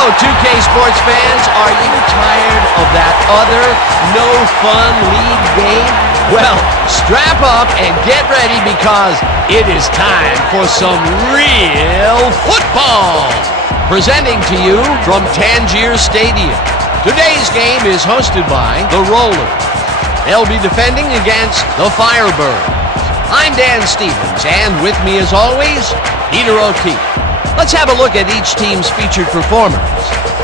Hello, 2K sports fans. Are you tired of that other no-fun league game? Well, strap up and get ready because it is time for some real football. Presenting to you from Tangier Stadium. Today's game is hosted by the Rollers. They'll be defending against the Firebirds. I'm Dan Stevens, and with me as always, Peter O'Keefe. Let's have a look at each team's featured performers.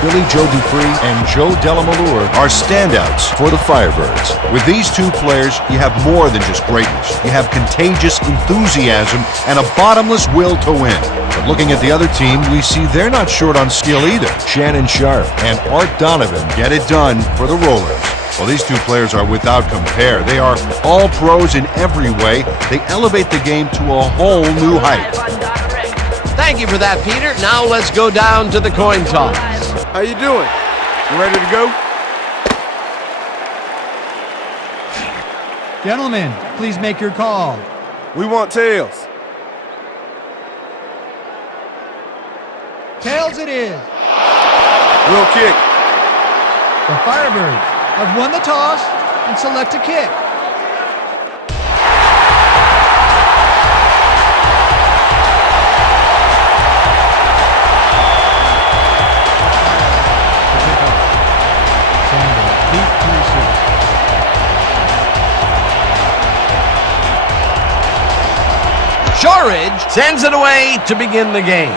Billy Joe Dupree and Joe Delamalure are standouts for the Firebirds. With these two players, you have more than just greatness. You have contagious enthusiasm and a bottomless will to win. But looking at the other team, we see they're not short on skill either. Shannon Sharp and Art Donovan get it done for the Rollers. Well, these two players are without compare. They are all pros in every way. They elevate the game to a whole new height. Thank you for that, Peter. Now let's go down to the coin toss. How you doing? You ready to go? Gentlemen, please make your call. We want tails. Tails it is. We'll kick. The Firebirds have won the toss and select a kick. Shorridge sends it away to begin the game.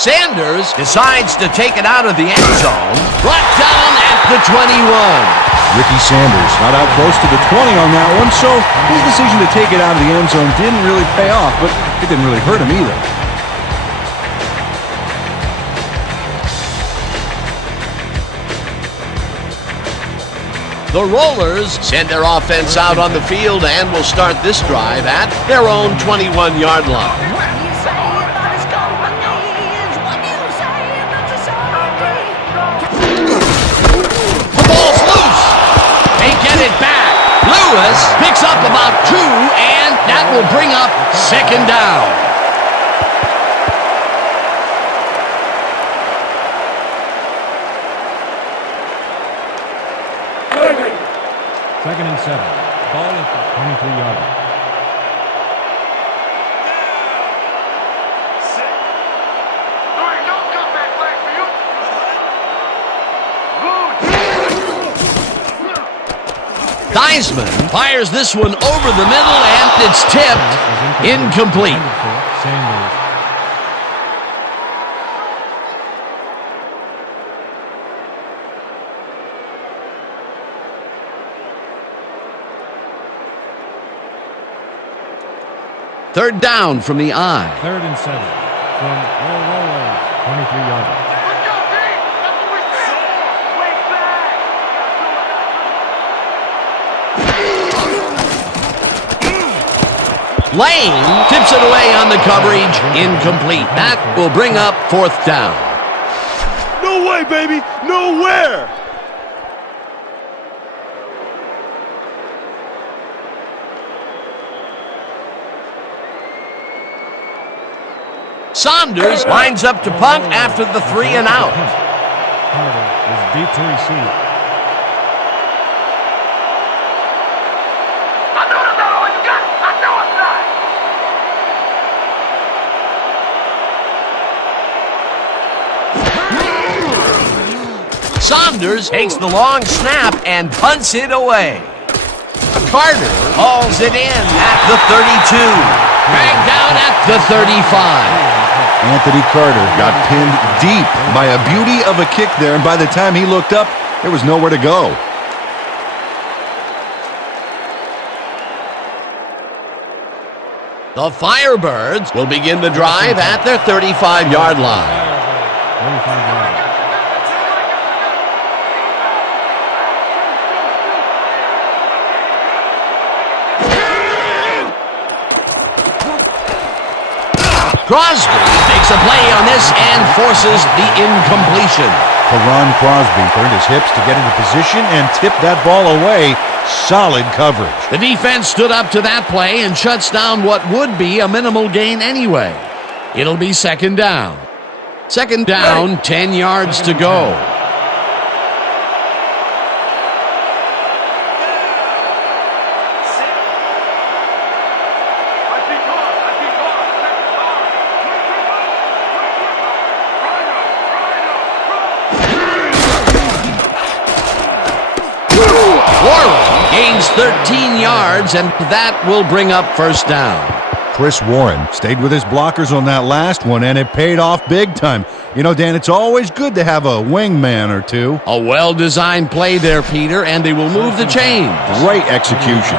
Sanders decides to take it out of the end zone, brought down at the 21. Ricky Sanders not out close to the 20 on that one, so his decision to take it out of the end zone didn't really pay off, but it didn't really hurt him either. The Rollers send their offense out on the field and will start this drive at their own 21-yard line. The ball's loose. They get it back. Lewis picks up about 2, and that will bring up second down. Second and 7. Ball at the 23-yard line. Theismann fires this one over the middle, and it's tipped incomplete. Sanders. Third down from the I. Third and 7 from the Rollers, 23-yard line. Lane tips it away on the coverage, incomplete. That will bring up fourth down. No way, baby! Nowhere! Saunders lines up to punt after the 3 and out. Carter is deep to receive. Saunders takes the long snap and punts it away. Carter hauls it in at the 32. Dragged down at the 35. Anthony Carter got pinned deep by a beauty of a kick there, and by the time he looked up, there was nowhere to go. The Firebirds will begin the drive at their 35-yard line. 35-yard line. Crosby makes a play on this and forces the incompletion. Perron Crosby turned his hips to get into position and tipped that ball away. Solid coverage. The defense stood up to that play and shuts down what would be a minimal gain anyway. It'll be second down. Second down, 10 yards to go. Warren gains 13 yards, and that will bring up first down. Chris Warren stayed with his blockers on that last one, and it paid off big time. You know, Dan, it's always good to have a wingman or two. A well-designed play there, Peter, and they will move the chains. Great execution.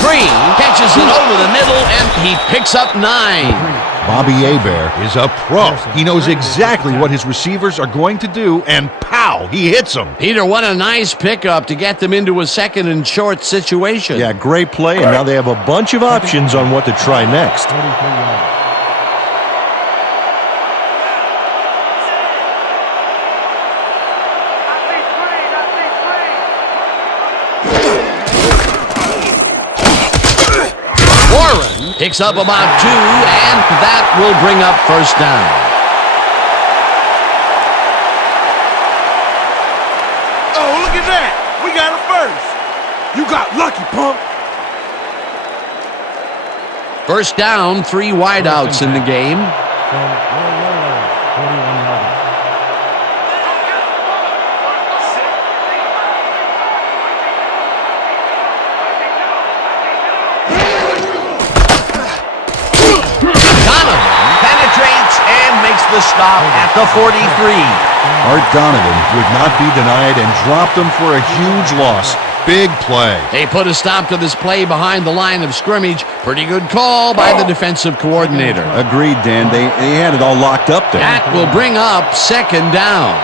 Green catches it over the middle, and he picks up 9. Bobby Hebert is a pro. He knows exactly what his receivers are going to do, and pow, he hits them. Peter, what a nice pickup to get them into a second and short situation. Yeah, great play, and now they have a bunch of options on what to try next. Warren picks up about 2, and that will bring up first down. Oh, look at that. We got a first. You got lucky, punk. First down, 3 wideouts in the game. The stop at the 43. Art Donovan would not be denied and dropped them for a huge loss. Big play. They put a stop to this play behind the line of scrimmage. Pretty good call by the defensive coordinator. Agreed, Dan. They had it all locked up there. That will bring up second down.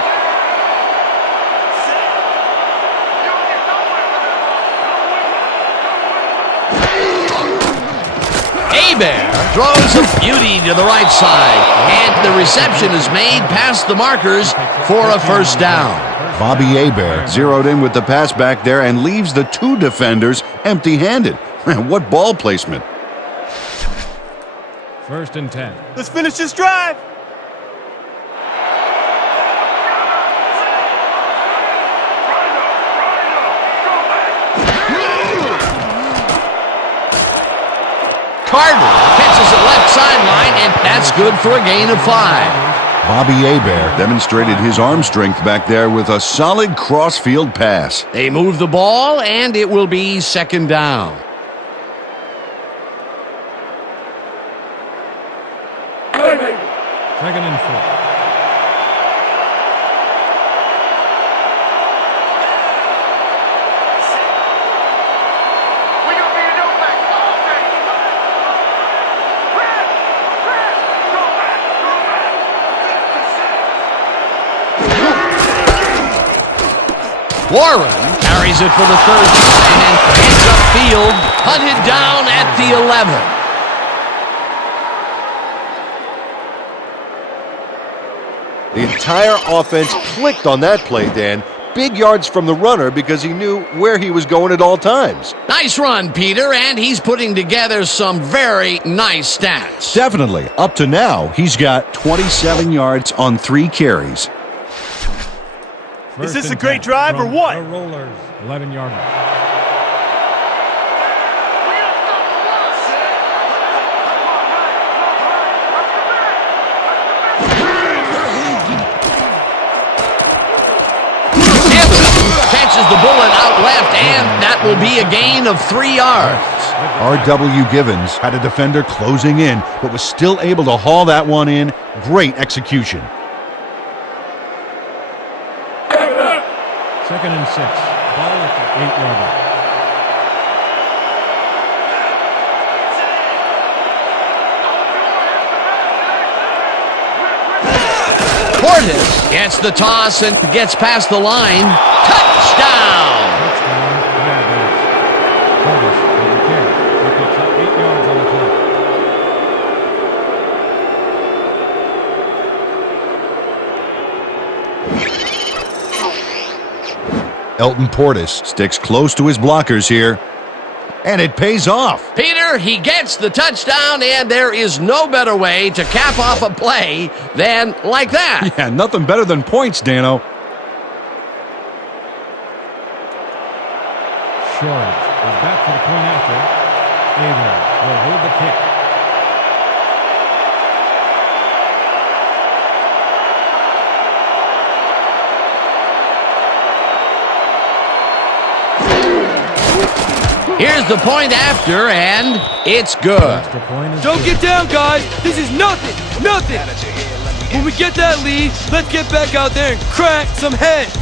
Hebert throws a beauty to the right side, and the reception is made past the markers for a first down. Bobby Hebert zeroed in with the pass back there and leaves the 2 defenders empty-handed. What ball placement. First and 10. Let's finish this drive. Carter catches it left sideline, and that's good for a gain of 5. Bobby Hebert demonstrated his arm strength back there with a solid cross-field pass. They move the ball, and it will be second down. Second and 4. Warren carries it for the third time and ends upfield, hunted down at the 11. The entire offense clicked on that play, Dan. Big yards from the runner because he knew where he was going at all times. Nice run, Peter, and he's putting together some very nice stats. Definitely. Up to now, he's got 27 yards on 3 carries. Is this a great drive or what? The Rollers, 11-yard line. Catches the bullet out left, and that will be a gain of 3 yards. R.W. Givens had a defender closing in, but was still able to haul that one in. Great execution. Second and 6. Ball at the 8-yard line. Portis gets the toss and gets past the line. Touchdown! Portis with the carry. He picks up 8 yards on the play. Elton Portis sticks close to his blockers here. And it pays off. Peter, he gets the touchdown, and there is no better way to cap off a play than like that. Yeah, nothing better than points, Dano. Short is back for the point after. Avery will hold the kick. Here's the point after, and it's good. Don't get down, guys. This is nothing. Nothing. When we get that lead, let's get back out there and crack some heads.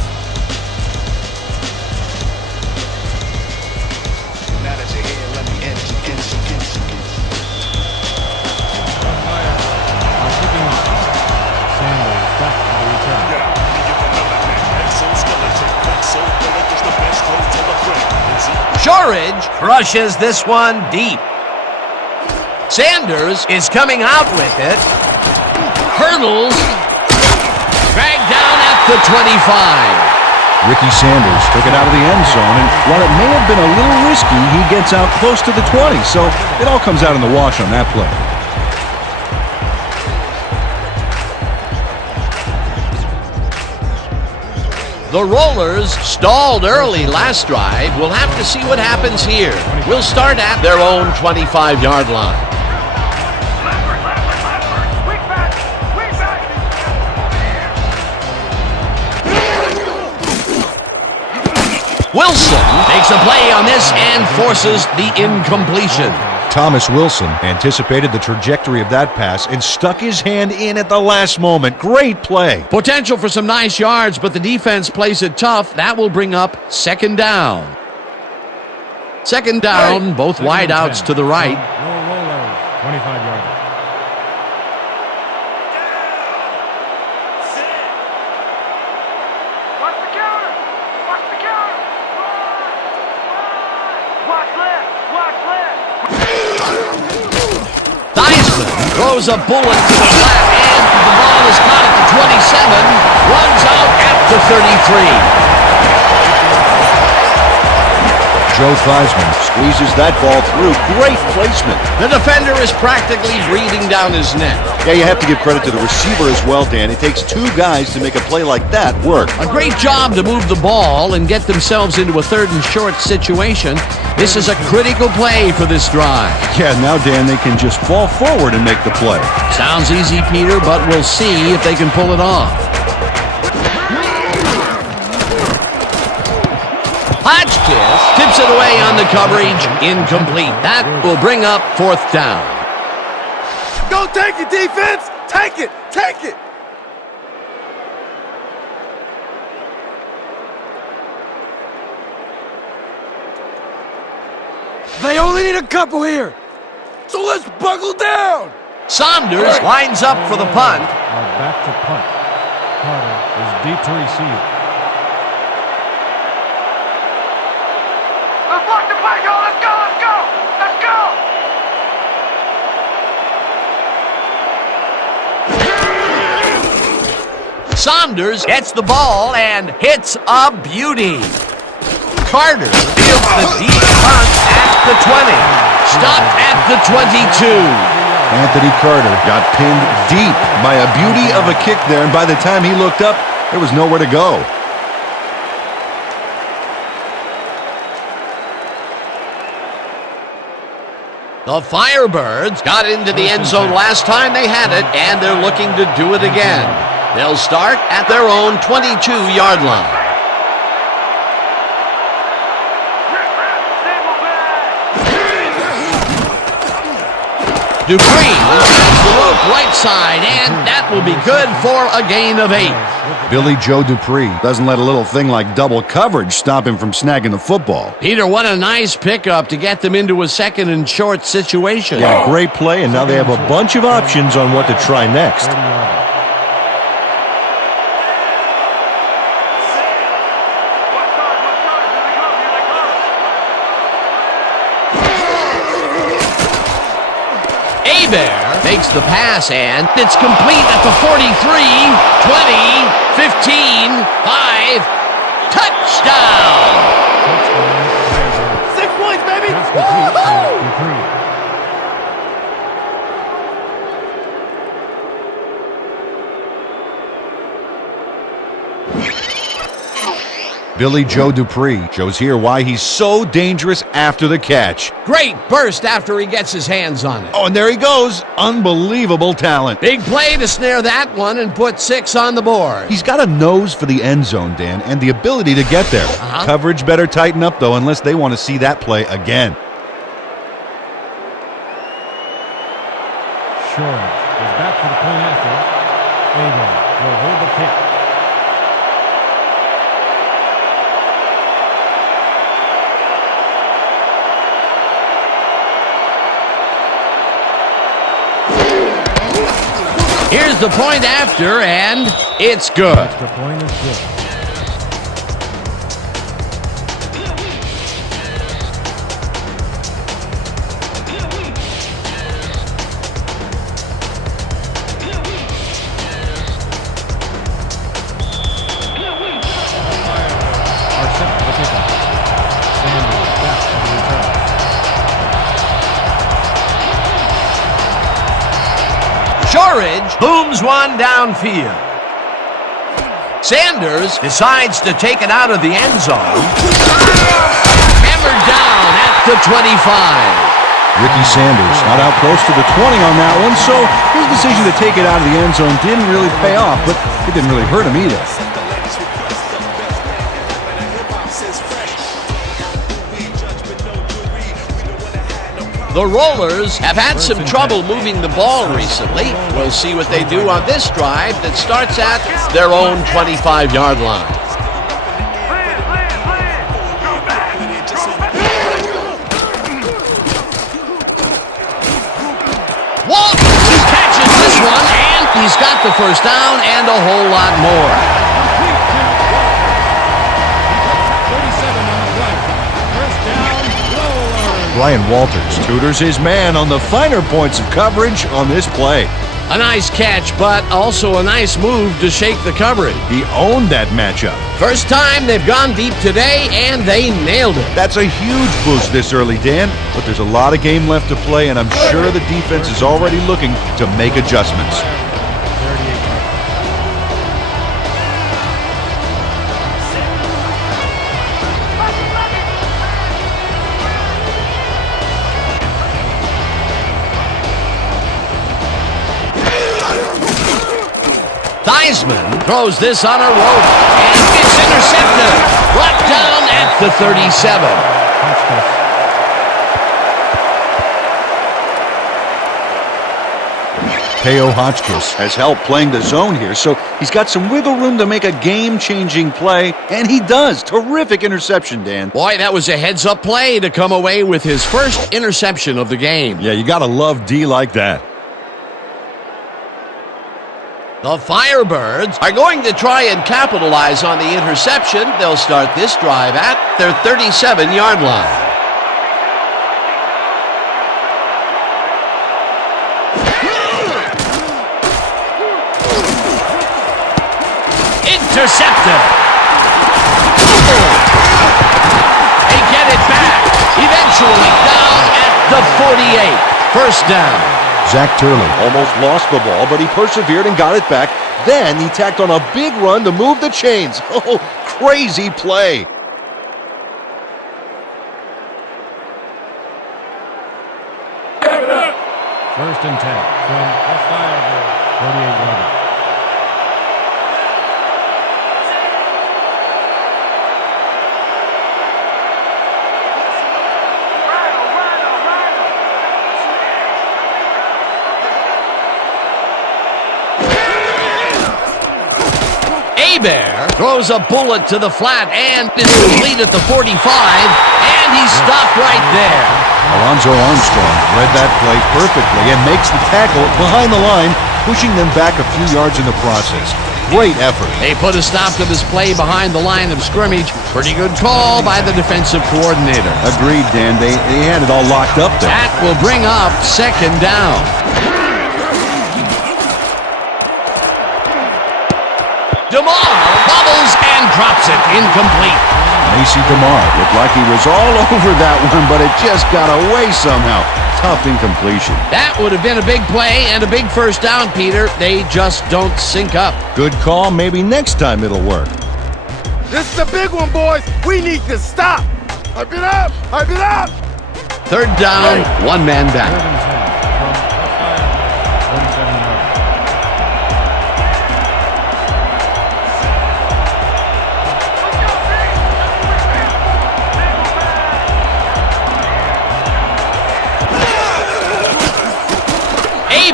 Shorridge crushes this one deep. Sanders is coming out with it. Hurdles. Dragged down at the 25. Ricky Sanders took it out of the end zone, and while it may have been a little risky, he gets out close to the 20, so it all comes out in the wash on that play. The Rollers stalled early last drive. We'll have to see what happens here. We'll start at their own 25-yard line. Wilson makes a play on this and forces the incompletion. Thomas Wilson anticipated the trajectory of that pass and stuck his hand in at the last moment. Great play. Potential for some nice yards, but the defense plays it tough. That will bring up second down. Second down, both wideouts to the right. Rollers, 25-yard. Throws a bullet to the flat, and the ball is caught at the 27, runs out at the 33. Joe Theismann squeezes that ball through. Great placement. The defender is practically breathing down his neck. Yeah, you have to give credit to the receiver as well, Dan. It takes two guys to make a play like that work. A great job to move the ball and get themselves into a third and short situation. This is a critical play for this drive. Yeah, now, Dan, they can just fall forward and make the play. Sounds easy, Peter, but we'll see if they can pull it off. Hodgkiss tips it away on the coverage. Incomplete. That will bring up fourth down. Go take it, defense! Take it! Take it! They only need a couple here. So let's buckle down! Saunders lines up for the punt. Back to punt. Carter is deep to receive. Let's block the play, go! Let's go! Let's go! Let's go! Saunders gets the ball and hits a beauty. Carter fields the deep punt at the 20. Stopped at the 22. Anthony Carter got pinned deep by a beauty of a kick there, and by the time he looked up, there was nowhere to go. The Firebirds got into the end zone last time they had it, and they're looking to do it again. They'll start at their own 22-yard line. Dupree grabs the rope right side, and that will be good for a gain of 8. Billy Joe Dupree doesn't let a little thing like double coverage stop him from snagging the football. Peter, what a nice pickup to get them into a second and short situation. Yeah, great play, and now they have a bunch of options on what to try next. Bear makes the pass, and it's complete at the 43, 20, 15, 5. Touchdown! Six points, baby! Pass complete to Dupree. Billy Joe Dupree shows here why he's so dangerous after the catch. Great burst after he gets his hands on it. Oh, and there he goes. Unbelievable talent. Big play to snare that one and put 6 on the board. He's got a nose for the end zone, Dan, and the ability to get there. Coverage better tighten up, though, unless they want to see that play again. Short is back for the point after. Abel will hold the kick. Here's the point after, and it's good. Extra point is good. Are set for the kickoff. Sanders back for the return. Shorridge booms one downfield. Sanders decides to take it out of the end zone. Hammered down at the 25. Ricky Sanders not out close to the 20 on that one, so his decision to take it out of the end zone didn't really pay off, but it didn't really hurt him either. The Rollers have had some trouble moving the ball recently. We'll see what they do on this drive that starts at their own 25-yard line. Walton catches this one, and he's got the first down and a whole lot more. 37 on the play. First down, Rollers. Brian Walters tutors his man on the finer points of coverage on this play. A nice catch, but also a nice move to shake the coverage. He owned that matchup. First time they've gone deep today, and they nailed it. That's a huge boost this early, Dan, but there's a lot of game left to play, and I'm sure the defense is already looking to make adjustments. 38 yards. Theismann throws this on a rope, and it's intercepted. Brought down at the 37. Teo Hotchkiss has help playing the zone here, so he's got some wiggle room to make a game-changing play, and he does. Terrific interception, Dan. Boy, that was a heads-up play to come away with his first interception of the game. Yeah, you gotta love D like that. The Firebirds are going to try and capitalize on the interception. They'll start this drive at their 37-yard line. Intercepted. They get it back. Eventually down at the 48. First down. Zach Turley Almost lost the ball, but he persevered and got it back. Then he tacked on a big run to move the chains. Oh, crazy play. First and 10 from the Firebirds. 48-yarder. Bear throws a bullet to the flat and is complete at the 45, and he's stopped right there. Alonzo Armstrong read that play perfectly and makes the tackle behind the line, pushing them back a few yards in the process. Great effort. They put a stop to this play behind the line of scrimmage. Pretty good call by the defensive coordinator. Agreed, Dan. They had it all locked up there. That will bring up second down. DeMar bobbles throws and drops it incomplete. Macy DeMar looked like he was all over that one, but it just got away somehow. Tough incompletion. That would have been a big play and a big first down, Peter. They just don't sync up. Good call. Maybe next time it'll work. This is a big one, boys. We need to stop. Hype it up. Hype it up. Third down, one man back. 3rd and 10 from the 47 yards.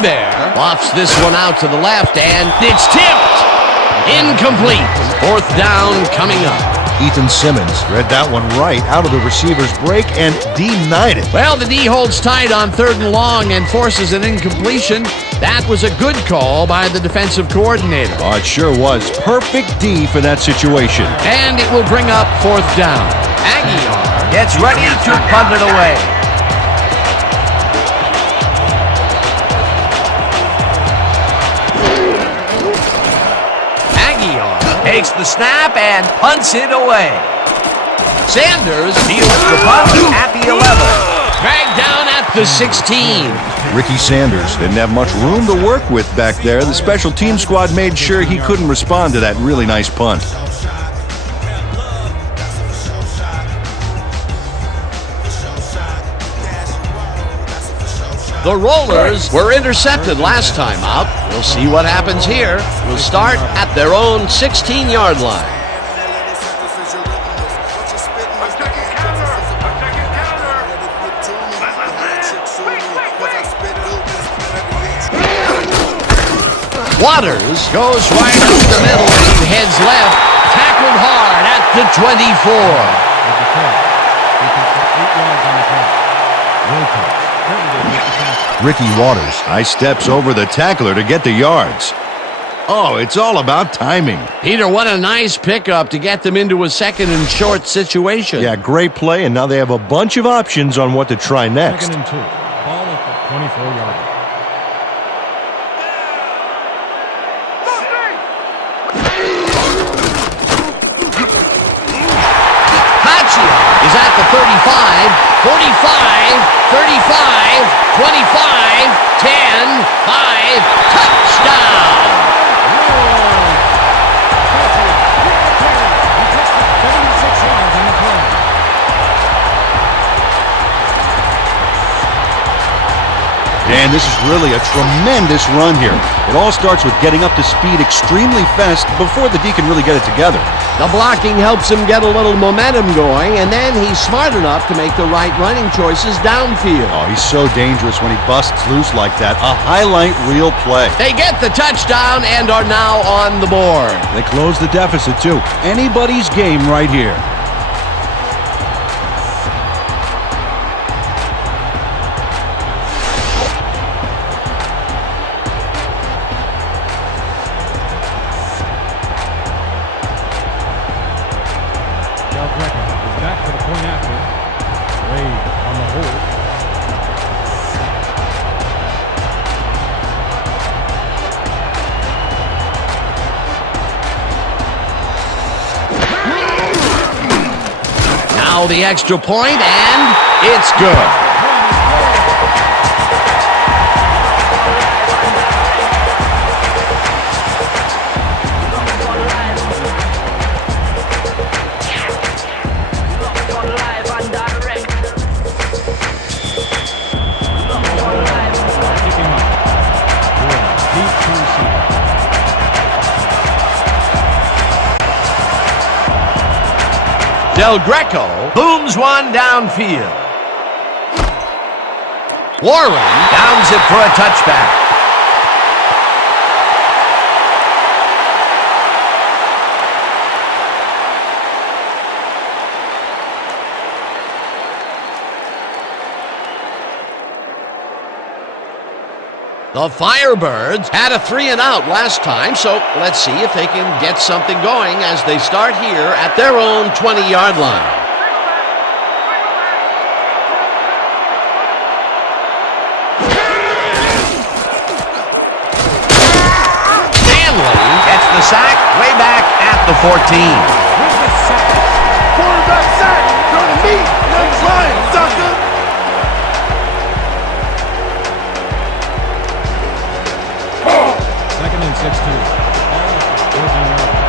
Bear lofts this one out to the left, and it's tipped. Incomplete. Fourth down coming up. Ethan Simmons read that one right out of the receiver's break and denied it. Well, the D holds tight on 3rd and long and forces an incompletion. That was a good call by the defensive coordinator. Oh, it sure was. Perfect D for that situation. And it will bring up 4th down. Aguilar gets ready to punt it away. Takes the snap and punts it away. Sanders fields the punt at the 11. Dragged down at the 16. Ricky Sanders didn't have much room to work with back there. The special team squad made sure he couldn't respond to that really nice punt. The Rollers were intercepted last time out. We'll see what happens here. We'll start at their own 16-yard line. Waters goes right up the middle and heads left. Tackled hard at the 24. Ricky Waters high steps over the tackler to get the yards. Oh, it's all about timing. Peter, what a nice pickup to get them into a 2nd and short situation. Yeah, great play, and now they have a bunch of options on what to try next. 2nd and 2. Ball at the 24-yard line. Is at the 35, 45, 35, 25, 10, 5, touchdown! Dan, this is really a tremendous run here. It all starts with getting up to speed extremely fast before the D can really get it together. The blocking helps him get a little momentum going, and then he's smart enough to make the right running choices downfield. Oh, he's so dangerous when he busts loose like that. A highlight reel play. They get the touchdown and are now on the board. They close the deficit, too. Anybody's game right here. Now the extra point, and it's good. Del Greco booms one downfield. Warren downs it for a touchback. The Firebirds had a 3-and-out last time, so let's see if they can get something going as they start here at their own 20-yard line. Stanley gets the sack way back at the 14. Quarterback sack. Throw to me. Next line, sucker. Second and 16. Ball at the 14-yard line.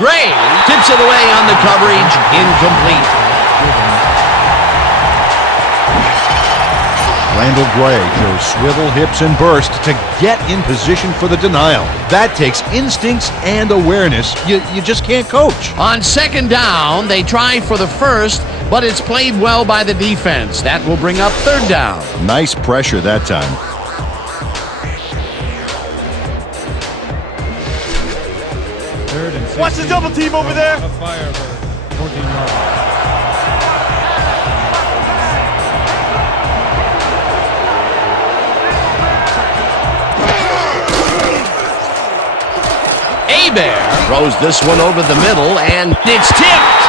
Gray tips it away on the coverage, incomplete. Randall Gray shows swivel, hips, and burst to get in position for the denial. That takes instincts and awareness you just can't coach. On second down, they try for the first, but it's played well by the defense. That will bring up third down. Nice pressure that time. Third and 16. Watch the double team over there. A Firebird. 14-yard line. Abear throws this one over the middle, and it's tipped.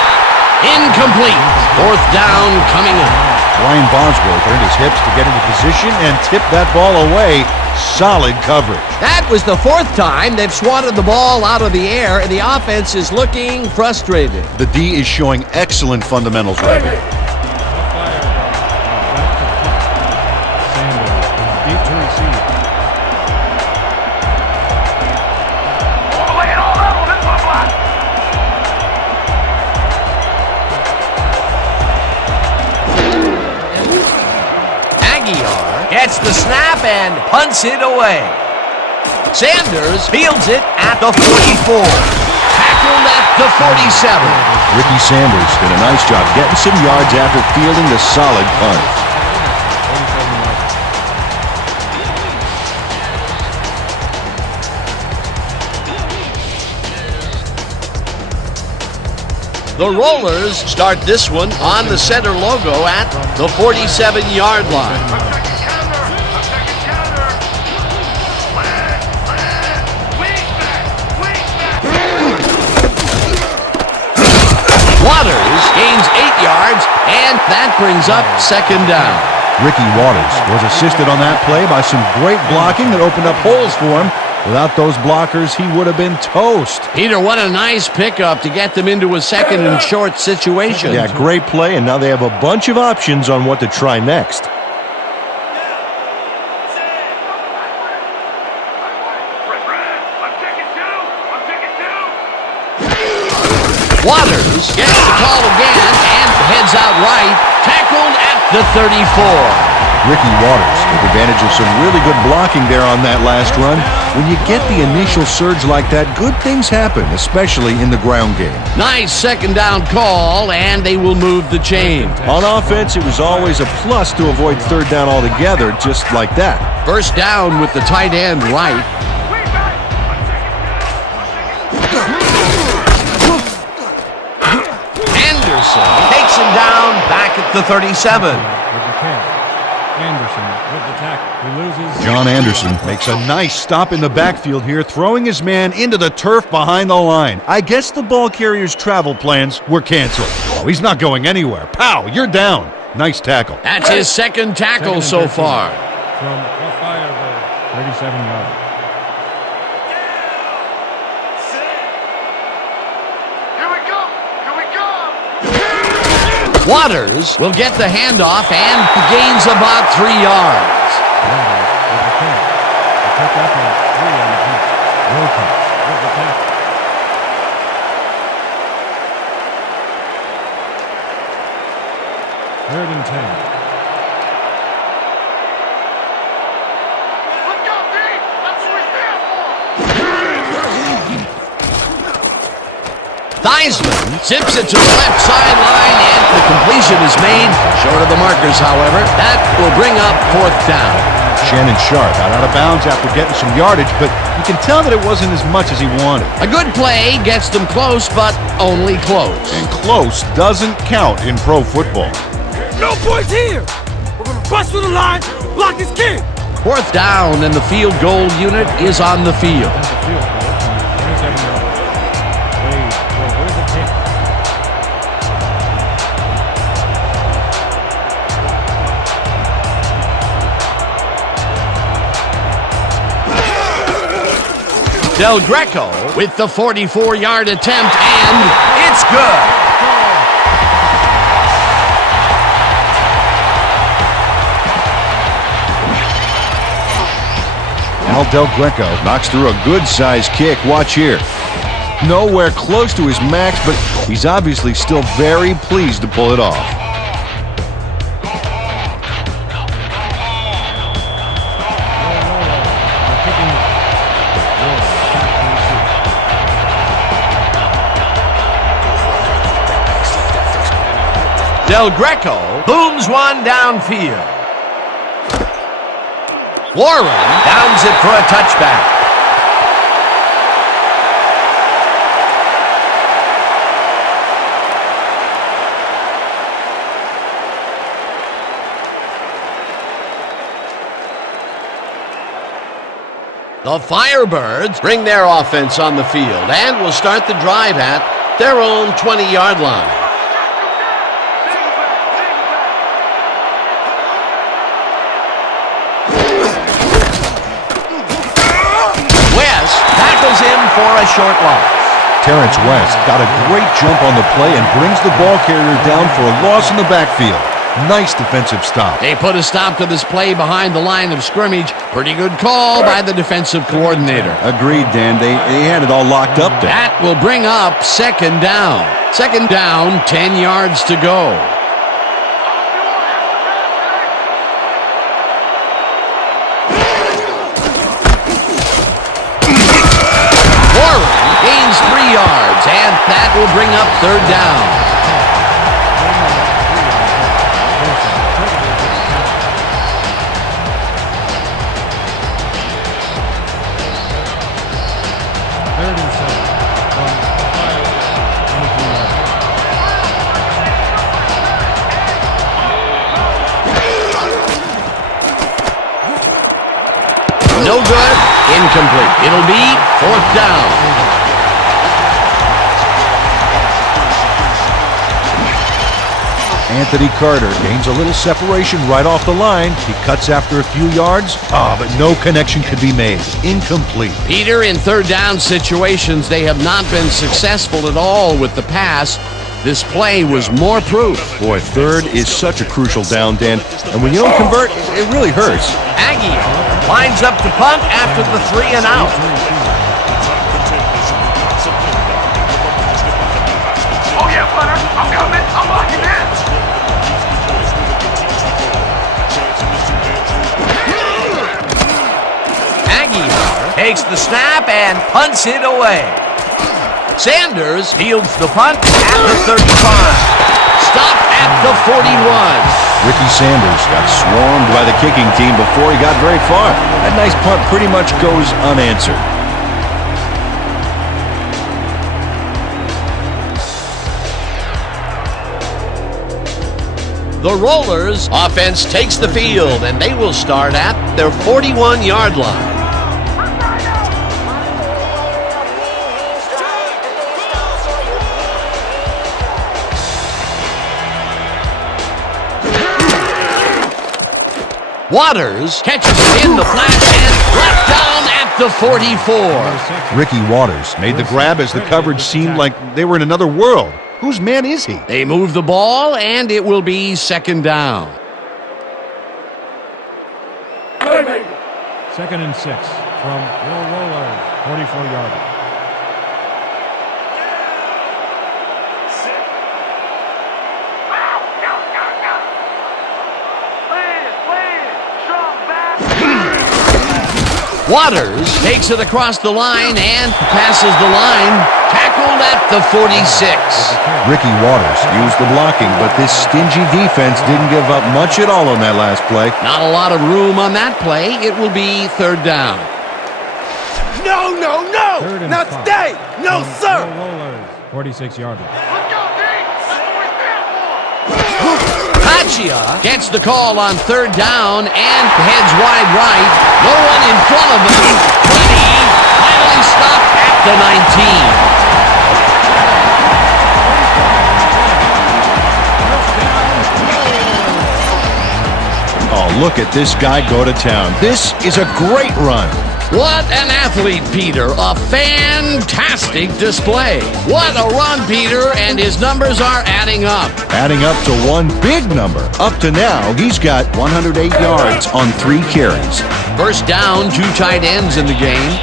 Incomplete. Fourth down coming up. Brian Bosworth earned his hips to get into position and tip that ball away. Solid coverage. That was the fourth time they've swatted the ball out of the air, and the offense is looking frustrated. The D is showing excellent fundamentals right here. Sanders deep to receive. All the way at all levels, it's my block. Aguilar gets the snap and punts it away. Sanders fields it at the 44. Tackled at the 47. Ricky Sanders did a nice job getting some yards after fielding the solid punt. The Rollers start this one on the center logo at the 47-yard line. Second counter. Land. Wing back. Waters gains 8 yards, and that brings up second down. Ricky Waters was assisted on that play by some great blocking that opened up holes for him. Without those blockers, he would have been toast. Peter, what a nice pickup to get them into a second and short situation. Yeah, great play, and now they have a bunch of options on what to try next. I'm taking two. Waters gets the call again and heads out right, tackled at the 34. Ricky Waters took advantage of some really good blocking there on that last run. When you get the initial surge like that, good things happen, especially in the ground game. Nice second down call, and they will move the chain. On offense, it was always a plus to avoid third down altogether, just like that. First down with the tight end right. Anderson takes him down back at the 37. Anderson with the tackle. He loses. John Anderson makes a nice stop in the backfield here, throwing his man into the turf behind the line. I guess the ball carrier's travel plans were canceled. Oh, he's not going anywhere. Pow, you're down. Nice tackle. That's his second tackle so far. From the Firebirds, 37 yards. Waters will get the handoff and gains about 3 yards. Sanders with the catch. The pick up and 3 on the punt. Wilcox with the tackle. Third and 10. Let's go, D. That's what we stand for. Theismann zips it to the left sideline, and the completion is made. Short of the markers, however. That will bring up fourth down. Shannon Sharp got out of bounds after getting some yardage, but you can tell that it wasn't as much as he wanted. A good play gets them close, but only close. And close doesn't count in pro football. No points here. We're going to bust through the line, block this kid. Fourth down, and the field goal unit is on the field. That's a field goal from 27 yards. Wade Del Greco with the 44-yard attempt, and it's good. Al Del Greco knocks through a good-sized kick. Watch here. Nowhere close to his max, but he's obviously still very pleased to pull it off. Del Greco booms one downfield. Warren downs it for a touchback. The Firebirds bring their offense on the field and will start the drive at their own 20-yard line. West tackles him for a short loss. Terrence West got a great jump on the play and brings the ball carrier down for a loss in the backfield. Nice defensive stop. They put a stop to this play behind the line of scrimmage. Pretty good call by the defensive coordinator. Agreed, Dan. They had it all locked up there. That will bring up second down. Second down, 10 yards to go. Warren gains 3 yards, and that will bring up third down. No good. Incomplete. It'll be fourth down. Anthony Carter gains a little separation right off the line. He cuts after a few yards. But no connection could be made. Incomplete. Peter, in third down situations, they have not been successful at all with the pass. This play was more proof. Boy, third is such a crucial down, Dan. And when you don't convert, it really hurts. Aggie lines up to punt after the 3 and out. Oh yeah, punter. I'm coming. I'm locking in. Aggie takes the snap and punts it away. Sanders fields the punt at the 35. Stop at the 41. Ricky Sanders got swarmed by the kicking team before he got very far. That nice punt pretty much goes unanswered. The Rollers offense takes the field, and they will start at their 41-yard line. Waters catches it in the flat and left down at the 44. Ricky Waters made the grab as the coverage seemed like they were in another world. Whose man is he? They move the ball, and it will be second down. Second and 6 from Will Rollers, 44-yarder. Waters takes it across the line and passes the line. Tackled at the 46. Ricky Waters used the blocking, but this stingy defense didn't give up much at all on that last play. Not a lot of room on that play. It will be third down. No, no, no! Not today! No, sir! Rollers, 46-yarder. Let's go, D! That's what we stand for! Paccia gets the call on third down and heads wide right. No one in front of him. 20. Finally stopped at the 19. Oh, look at this guy go to town. This is a great run. What an athlete, Peter. A fantastic display. What a run, Peter, and his numbers are adding up. Adding up to one big number. Up to now, he's got 108 yards on 3 carries. First down, 2 tight ends in the game.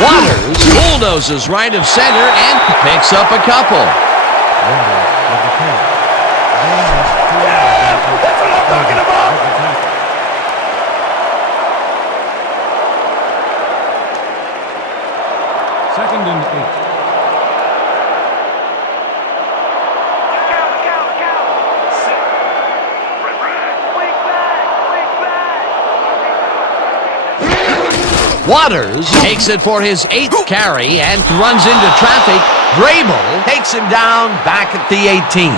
Waters bulldozes right of center and picks up a couple. That's what I'm talking about! Second and 8. Waters takes it for his 8th carry and runs into traffic. Vrabel takes him down back at the 18.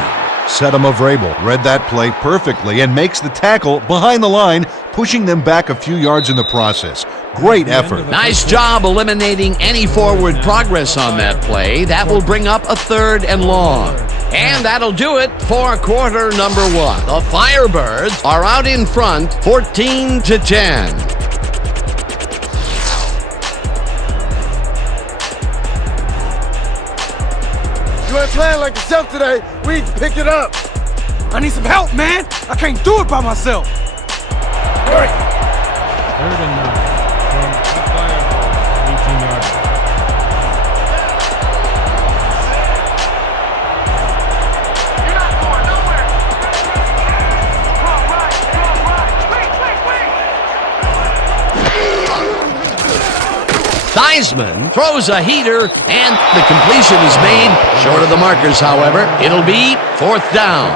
Sedema Vrabel read that play perfectly and makes the tackle behind the line, pushing them back a few yards in the process. Great effort. Nice job eliminating any forward progress on that play. That will bring up a 3rd and long. And that'll do it for quarter number 1. The Firebirds are out in front, 14-10. You ain't playing like yourself today. We need to pick it up. I need some help, man. I can't do it by myself. Hurry. 3rd and 9 from the Firebirds, 18 yards. You're not going nowhere. Wrong right. Wait. Theismann throws a heater, and the completion is made. Short of the markers, however. It'll be 4th down.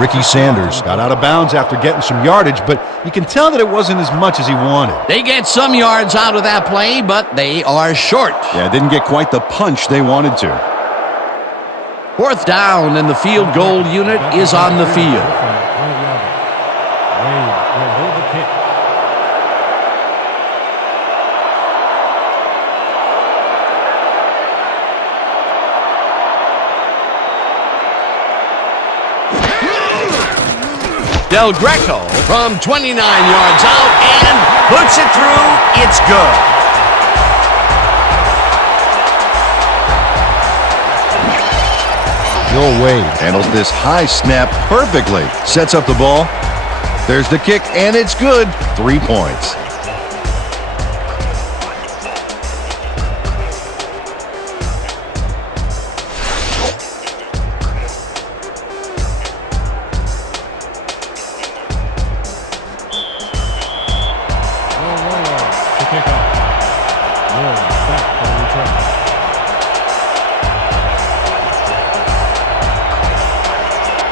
Ricky Sanders got out of bounds after getting some yardage, but you can tell that it wasn't as much as he wanted. They get some yards out of that play, but they are short. Yeah, didn't get quite the punch they wanted to. 4th down, and the field goal unit is on the field. Wade will hold the kick. Del Greco from 29 yards out and puts it through. It's good. Joe Wade handled this high snap perfectly. Sets up the ball. There's the kick, and it's good. 3 points.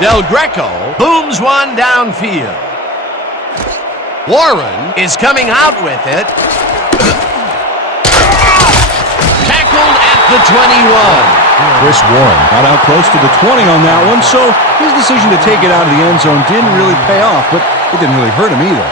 Del Greco booms one downfield. Warren is coming out with it. Tackled at the 21. Chris Warren got out close to the 20 on that one, so his decision to take it out of the end zone didn't really pay off, but it didn't really hurt him either.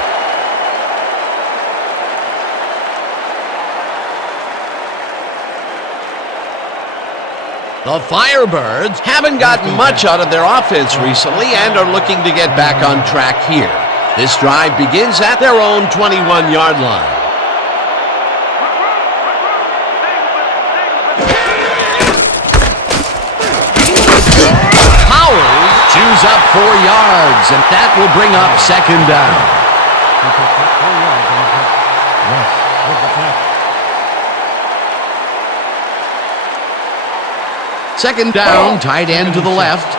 The Firebirds haven't gotten much out of their offense recently and are looking to get back on track here. This drive begins at their own 21-yard line. Howard chews up 4 yards, and that will bring up 2nd down. Second down, tight end to the left.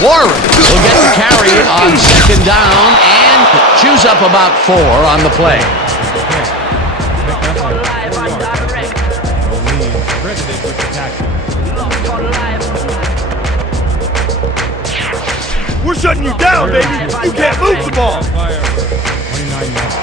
Warren will get the carry on 2nd down and chews up about 4 on the play. We're shutting you down, baby. You can't move the ball. 29 yards.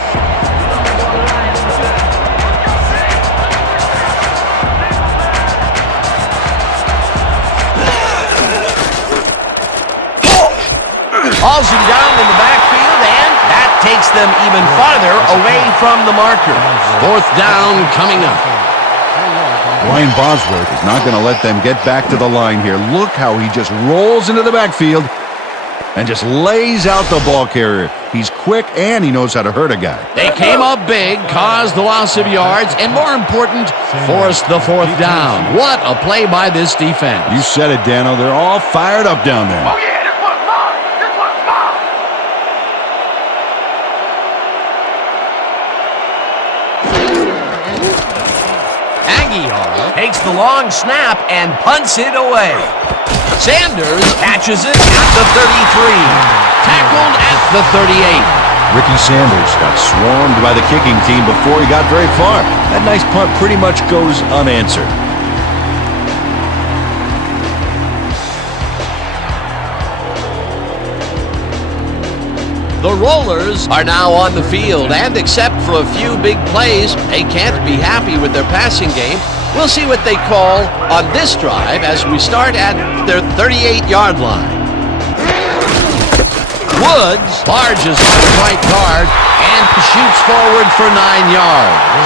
hauls him down in the backfield, and that takes them even farther away from the marker. Fourth down coming up. Brian Bosworth is not going to let them get back to the line here. Look how he just rolls into the backfield and just lays out the ball carrier. He's quick and he knows how to hurt a guy. They came up big, caused the loss of yards, and more important, forced the fourth down. What a play by this defense. You said it, Dano. They're all fired up down there. Oh, yeah, this one's mine. This one's mine. Aguilar takes the long snap and punts it away. Sanders catches it at the 33. Tackled at the 38. Ricky Sanders got swarmed by the kicking team before he got very far. That nice punt pretty much goes unanswered. The Rollers are now on the field, and except for a few big plays, they can't be happy with their passing game. We'll see what they call on this drive as we start at their 38-yard line. Woods barges on the right guard and shoots forward for 9 yards.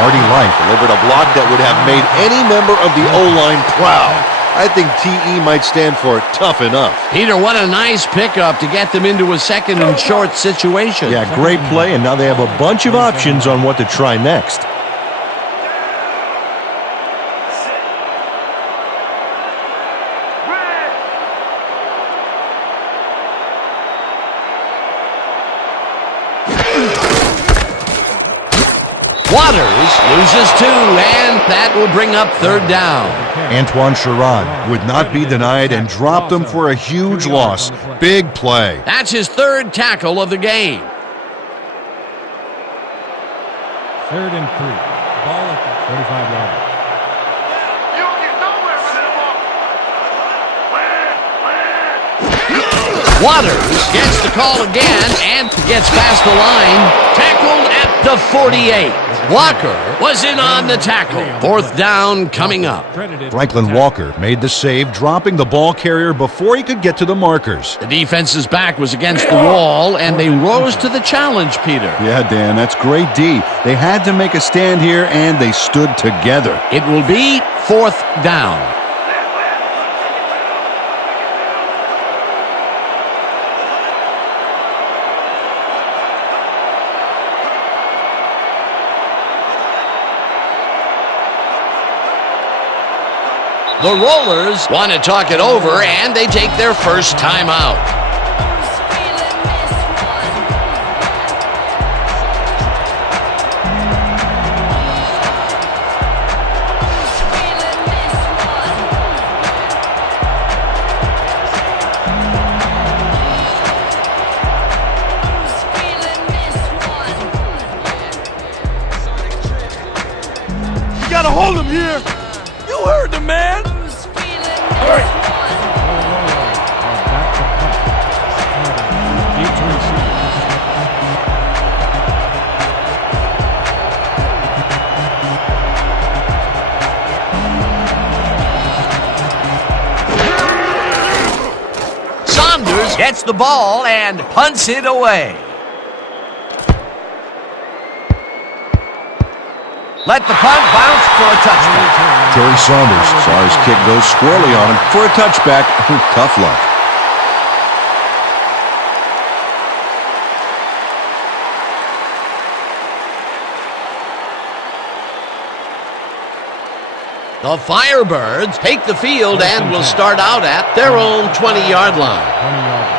Marty Light delivered a block that would have made any member of the O-line proud. I think TE might stand for tough enough. Peter, what a nice pickup to get them into a second and short situation. Yeah, great play, and now they have a bunch of options on what to try next. Waters loses 2, and that will bring up third down. Antoine Sherrod would not be denied and dropped them for a huge loss. Big play. That's his third tackle of the game. 3rd and 3. Ball at the 45-yard line. You don't get nowhere with it, ball. Waters gets the call again and gets past the line. Tackled at the 48. Walker was in on the tackle. Fourth down coming up. Franklin Walker made the save, dropping the ball carrier before he could get to the markers. The defense's back was against the wall, and they rose to the challenge, Peter. Yeah, Dan, that's great D. They had to make a stand here, and they stood together. It will be fourth down. The Rollers want to talk it over, and they take their first time out. You gotta hold him here. You heard the man. Saunders gets the ball and punts it away. Let the punt bounce for a touchback. Terry Saunders saw his kick go squarely on him for a touchback. Tough luck. The Firebirds take the field and will start out at their own 20-yard line. 20-yard line.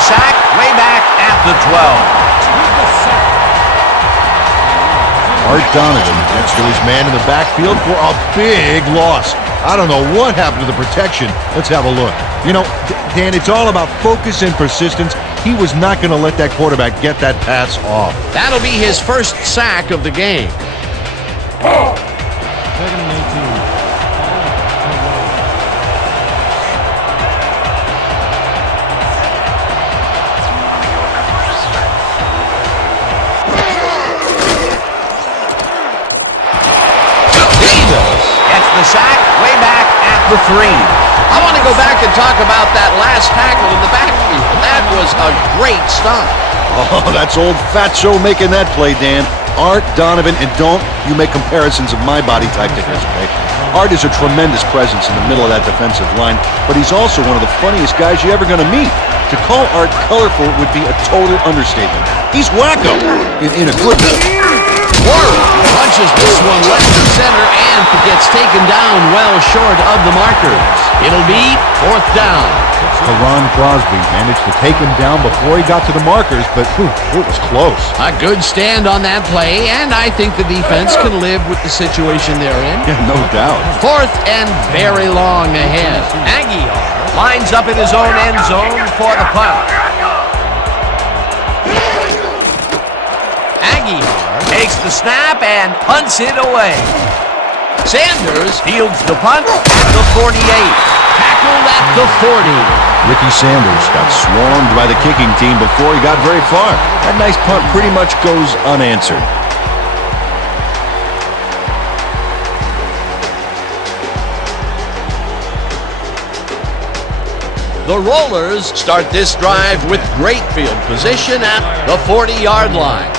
Sack way back at the 12. Art Donovan gets to his man in the backfield for a big loss. I don't know what happened to the protection. Let's have a look. You know, Dan, it's all about focus and persistence. He was not going to let that quarterback get that pass off. That'll be his first sack of the game. 2nd and 18. the 3. I want to go back and talk about that last tackle in the backfield. That was a great stop. Oh, that's old Fatso making that play, Dan. Art, Donovan, and don't you make comparisons of my body type to his, okay? Art is a tremendous presence in the middle of that defensive line, but he's also one of the funniest guys you're ever going to meet. To call Art colorful would be a total understatement. He's wacko in a good way. Warren punches this one left to center and gets taken down well short of the markers. It'll be 4th down. Karan Crosby managed to take him down before he got to the markers, but it was close. A good stand on that play, and I think the defense can live with the situation they're in. Yeah, no doubt. 4th and very long ahead. Aguilar lines up in his own end zone for the punt. Aguilar takes the snap and punts it away. Sanders fields the punt at the 48. Tackled at the 40. Ricky Sanders got swarmed by the kicking team before he got very far. That nice punt pretty much goes unanswered. The Rollers start this drive with great field position at the 40-yard line.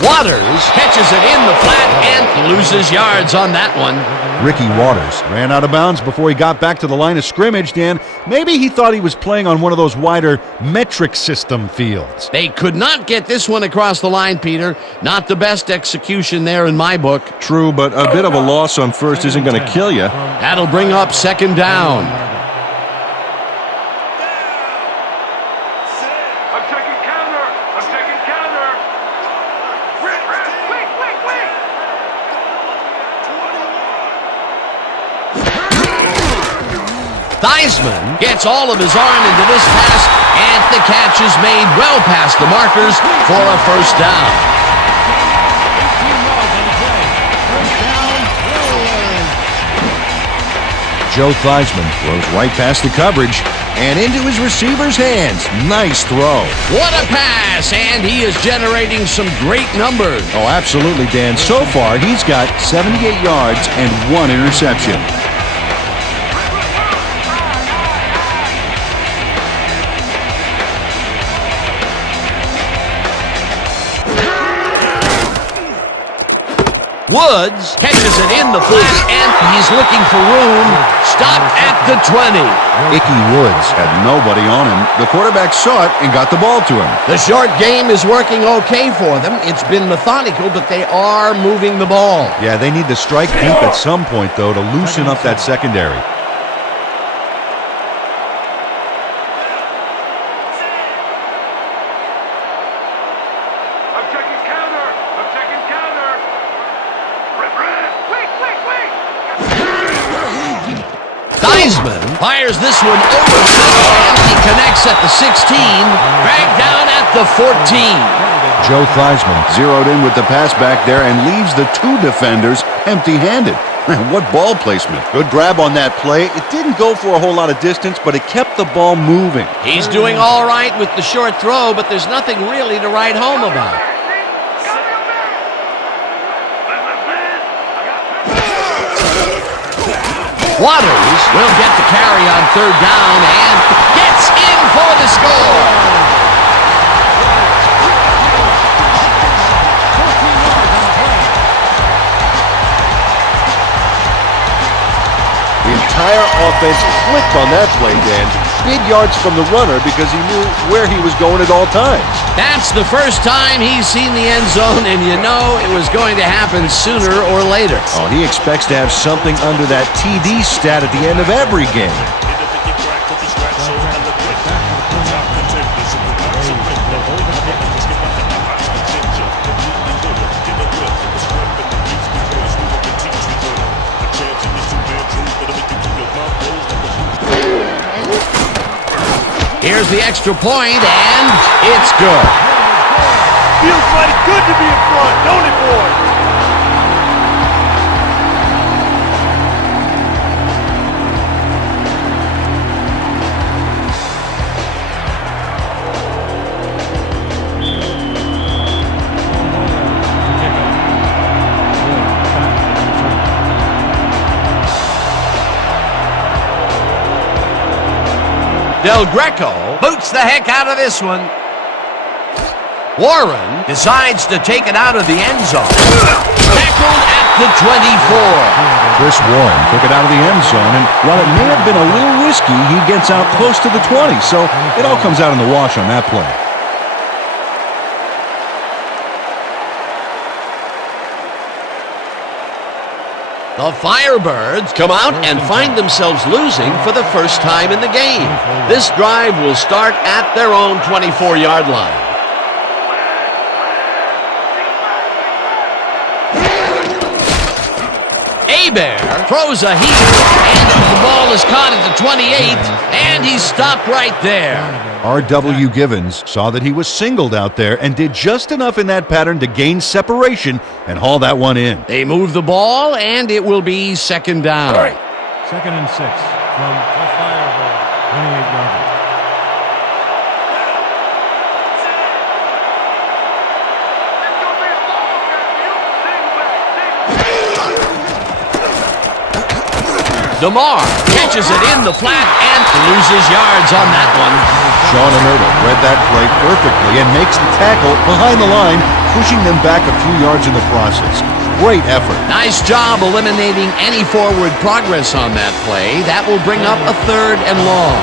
Waters catches it in the flat and loses yards on that one. Ricky Waters ran out of bounds before he got back to the line of scrimmage, Dan. Maybe he thought he was playing on one of those wider metric system fields. They could not get this one across the line, Peter. Not the best execution there in my book. True, but a bit of a loss on first isn't going to kill you. That'll bring up 2nd down. I'm taking counter. I'm taking counter. Wait. Theismann gets all of his arm into this pass, and the catch is made well past the markers for a 1st down. Joe Theismann throws right past the coverage and into his receiver's hands. Nice throw. What a pass, and he is generating some great numbers. Oh, absolutely, Dan. So far, he's got 78 yards and 1 interception. Woods catches it in the flat, and he's looking for room. Stopped at the 20. Icky Woods had nobody on him. The quarterback saw it and got the ball to him. The short game is working okay for them. It's been methodical, but they are moving the ball. Yeah, they need to strike deep at some point, though, to loosen up that secondary. I'm taking counter. I'm taking counter. Wait. Theismann fires this one over the middle, and he connects at the 16, dragged down at the 14. Joe Theismann zeroed in with the pass back there and leaves the 2 defenders empty-handed. What ball placement. Good grab on that play. It didn't go for a whole lot of distance, but it kept the ball moving. He's doing all right with the short throw, but there's nothing really to write home about. Waters will get the carry on 3rd down and gets in for the score. The entire offense clicked on that play, Dan. Big yards from the runner because he knew where he was going at all times. That's the first time he's seen the end zone, and you know it was going to happen sooner or later. Oh, he expects to have something under that TD stat at the end of every game. Here's the extra point, and it's good. Feels mighty good to be in front, don't it, boys? Del Greco boots the heck out of this one. Warren decides to take it out of the end zone. Tackled at the 24. Chris Warren took it out of the end zone, and while it may have been a little risky, he gets out close to the 20, so it all comes out in the wash on that play. The Firebirds come out and find themselves losing for the first time in the game. This drive will start at their own 24-yard line. Bear throws a heater, and the ball is caught at the 28, and he's stopped right there. R.W. Givens saw that he was singled out there and did just enough in that pattern to gain separation and haul that one in. They move the ball, and it will be second down. 2nd and 6 from the Firebirds, 28-yard. DeMar catches it in the flat and loses yards on that one. Sean Amerta read that play perfectly and makes the tackle behind the line, pushing them back a few yards in the process. Great effort. Nice job eliminating any forward progress on that play. That will bring up a 3rd and long.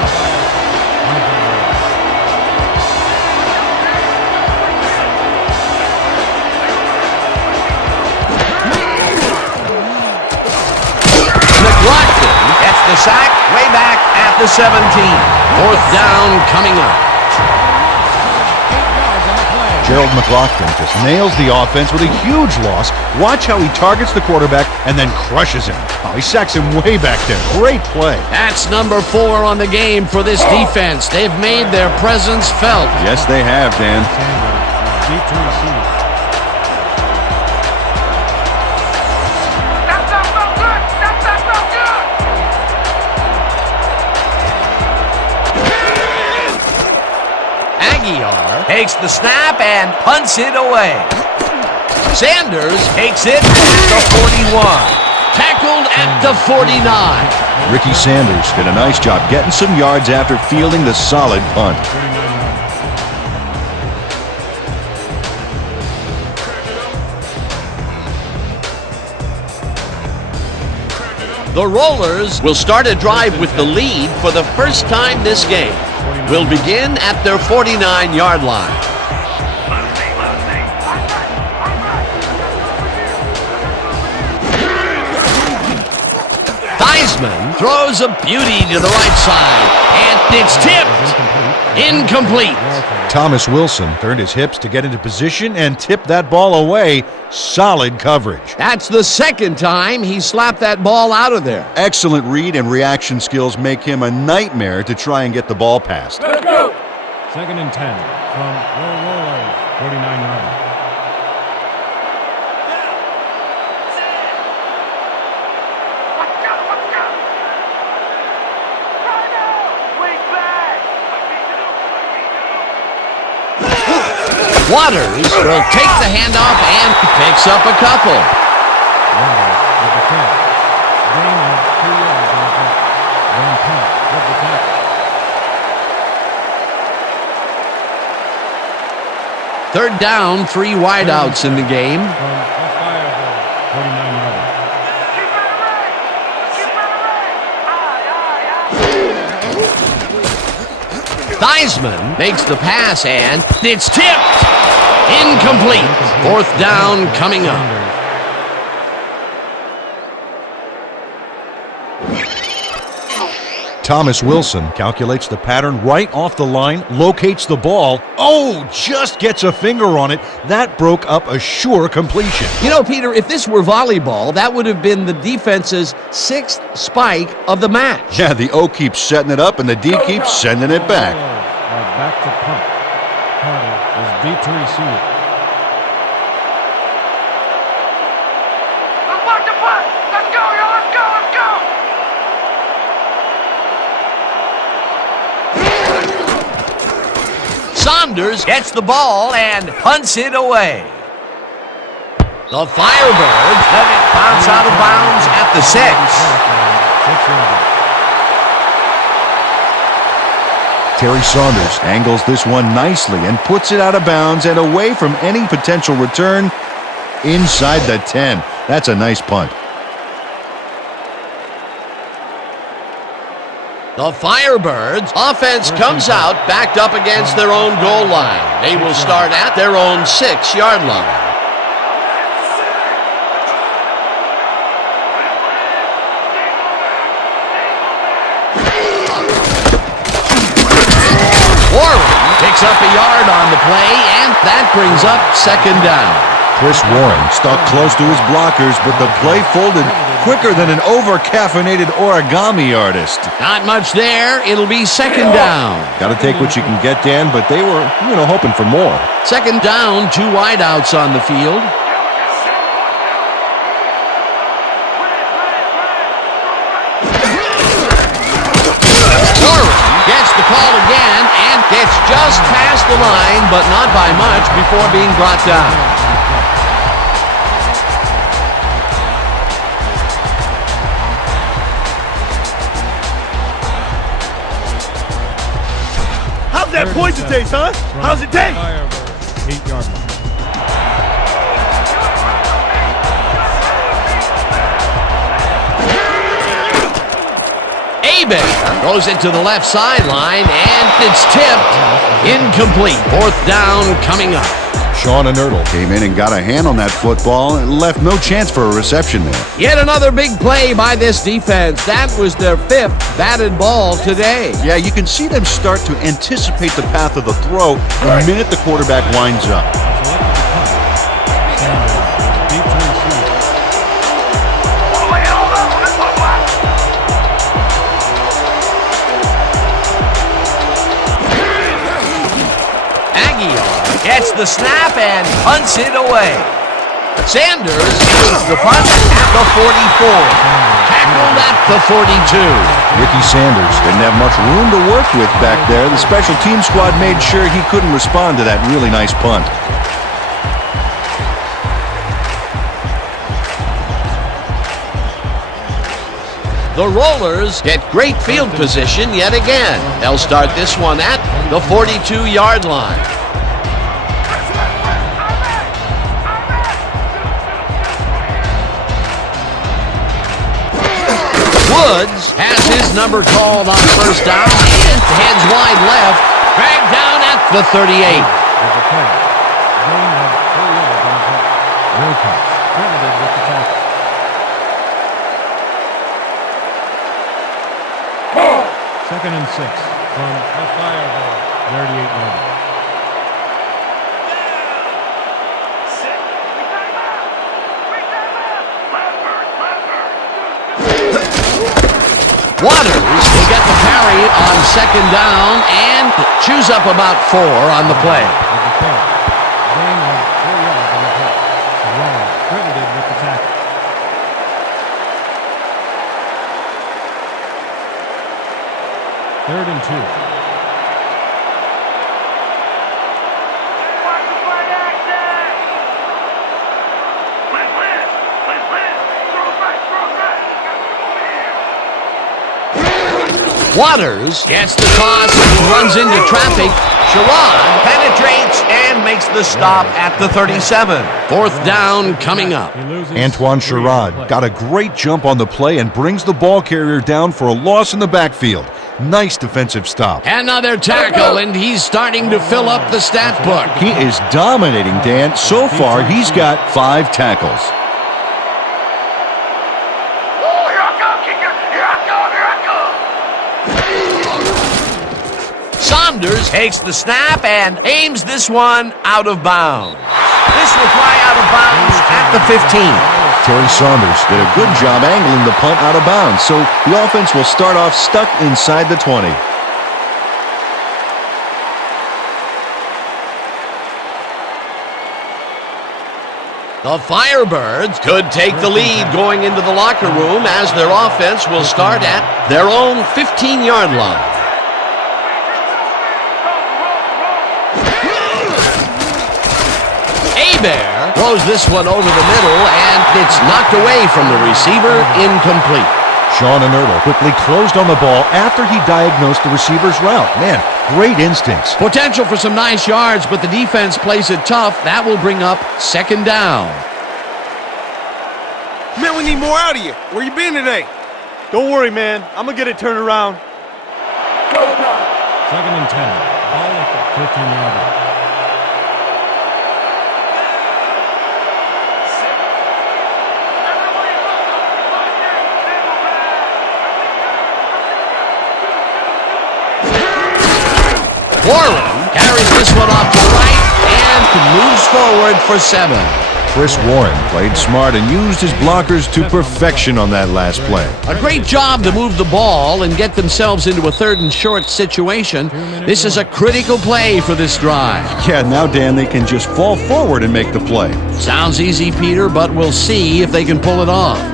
Gets the sack way back at the 17. 4th down coming up. Gerald McLaughlin just nails the offense with a huge loss. Watch how he targets the quarterback and then crushes him. Oh, he sacks him way back there. Great play. That's number 4 on the game for this defense. They've made their presence felt. Yes, they have, Dan. Deep to receive. Takes the snap and punts it away. Sanders takes it at the 41. Tackled at the 49. Ricky Sanders did a nice job getting some yards after fielding the solid punt. The Rollers will start a drive with the lead for the first time this game. Will begin at their 49-yard line. Theismann throws a beauty to the right side, and it's tipped. Incomplete. Thomas Wilson turned his hips to get into position and tipped that ball away. Solid coverage. That's the 2nd time he slapped that ball out of there. Excellent read and reaction skills make him a nightmare to try and get the ball past. Let's go. 2nd and 10 from the Rollers, 49-yard. Waters will take the handoff and picks up a couple. Waters with the catch. Gain of 2 yards on the catch. Van Pelt with the tackle. 3rd down, 3 wideouts in the game. From the Firebirds, 49-yard. Theismann makes the pass and it's tipped. Incomplete. 4th down coming up. Thomas Wilson calculates the pattern right off the line, locates the ball. Oh, just gets a finger on it. That broke up a sure completion. You know, Peter, if this were volleyball, that would have been the defense's 6th spike of the match. Yeah, the O keeps setting it up and the D keeps sending it back. Back to punt. Carter is deep to receive. Let's block the punt. Let's go, y'all. Let's go. Let's go. Saunders gets the ball and punts it away. The Firebirds let it bounce out of bounds at the 6. Terry Saunders angles this one nicely and puts it out of bounds and away from any potential return inside the 10. That's a nice punt. The Firebirds offense comes out backed up against their own goal line. They will start at their own 6-yard line. Warren picks up a yard on the play, and that brings up 2nd down. Chris Warren stuck close to his blockers, but the play folded quicker than an over-caffeinated origami artist. Not much there. It'll be 2nd down. Got to take what you can get, Dan, but they were, hoping for more. 2nd down, 2 wideouts on the field. Warren gets the call again and gets just past the line, but not by much before being brought down. How's that poison taste, huh? How's it taste? Firebirds, 8-yard line. Bear goes into the left sideline, and it's tipped. Incomplete. 4th down coming up. Sean Inertle came in and got a hand on that football and left no chance for a reception there. Yet another big play by this defense. That was their 5th batted ball today. Yeah, you can see them start to anticipate the path of the throw the minute the quarterback winds up. Gets the snap and punts it away. Sanders takes the punt at the 44. Tackled at the 42. Ricky Sanders didn't have much room to work with back there. The special team squad made sure he couldn't respond to that really nice punt. The Rollers get great field position yet again. They'll start this one at the 42-yard line. Woods has his number called on 1st down and heads wide left, dragged down at the 38. Gain of 4 yards on the play. Wilcox credited with the tackle. 2nd and 6 from the Firebirds, 38-yard line. Waters will get the carry on 2nd down and chews up about 4 on the play. Gain of 4 yards on the play. Long credited with the tackle. 3rd and 2. Waters gets the toss and runs into traffic. Sherrod penetrates and makes the stop at the 37. 4th down coming up. Antoine Sherrod got a great jump on the play and brings the ball carrier down for a loss in the backfield. Nice defensive stop. Another tackle, and he's starting to fill up the stat book. He is dominating, Dan. So far, he's got 5 tackles. Saunders takes the snap and aims this one out of bounds. This will fly out of bounds at the 15. Terry Saunders did a good job angling the punt out of bounds, so the offense will start off stuck inside the 20. The Firebirds could take the lead going into the locker room as their offense will start at their own 15-yard line. Bear throws this one over the middle, and it's knocked away from the receiver, incomplete. Sean Inertle quickly closed on the ball after he diagnosed the receiver's route. Man, great instincts. Potential for some nice yards, but the defense plays it tough. That will bring up second down. Man, we need more out of you. Where you been today? Don't worry, man. I'm gonna get it turned around. Second and 10. Ball at the 15-yard line. Warren carries this one off to the right and moves forward for 7. Chris Warren played smart and used his blockers to perfection on that last play. A great job to move the ball and get themselves into a 3rd and short situation. This is a critical play for this drive. Yeah, now, Dan, they can just fall forward and make the play. Sounds easy, Peter, but we'll see if they can pull it off.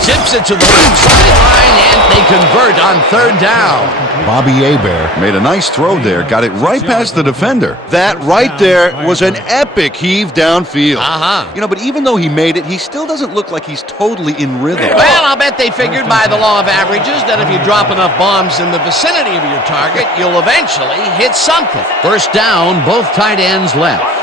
Zips it to the left sideline, and they convert on 3rd down. Bobby Hebert made a nice throw there, got it right past the defender. That right there was an epic heave downfield. You know, but even though he made it, he still doesn't look like he's totally in rhythm. Well, I'll bet they figured by the law of averages that if you drop enough bombs in the vicinity of your target, you'll eventually hit something. First down, both tight ends left.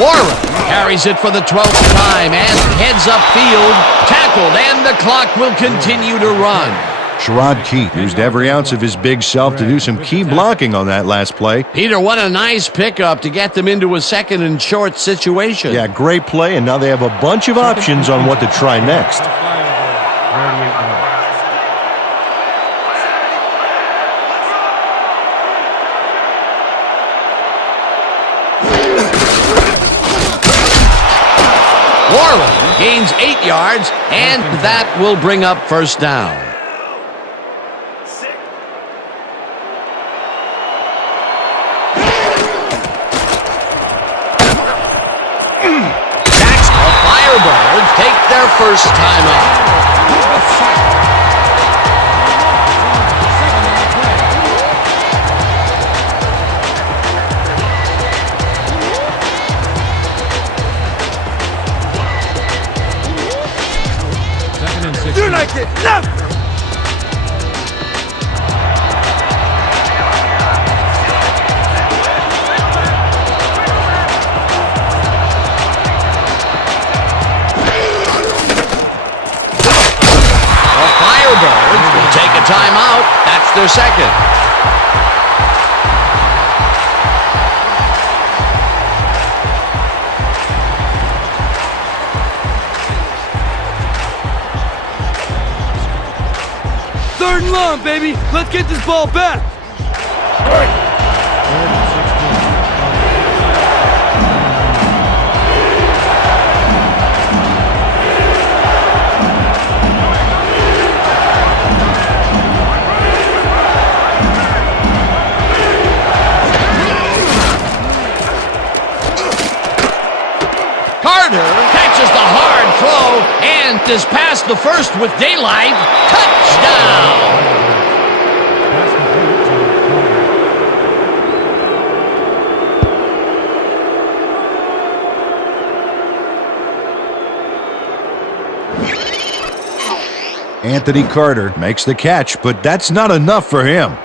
Warren carries it for the 12th time and heads upfield, tackled, and the clock will continue to run. Sherrod Keith used every ounce of his big self to do some key blocking on that last play. Peter, what a nice pickup to get them into a 2nd and short situation. Yeah, great play, and now they have a bunch of options on what to try next. Warren gains 8 yards, and that will bring up first down. The Firebirds take their first time out. You're not getting nothing! The Firebirds will take a timeout. That's their second. Third and long, baby. Let's get this ball back. Carter catches the hard throw and is past the first with daylight. Touchdown! Anthony Carter makes the catch, but that's not enough for him.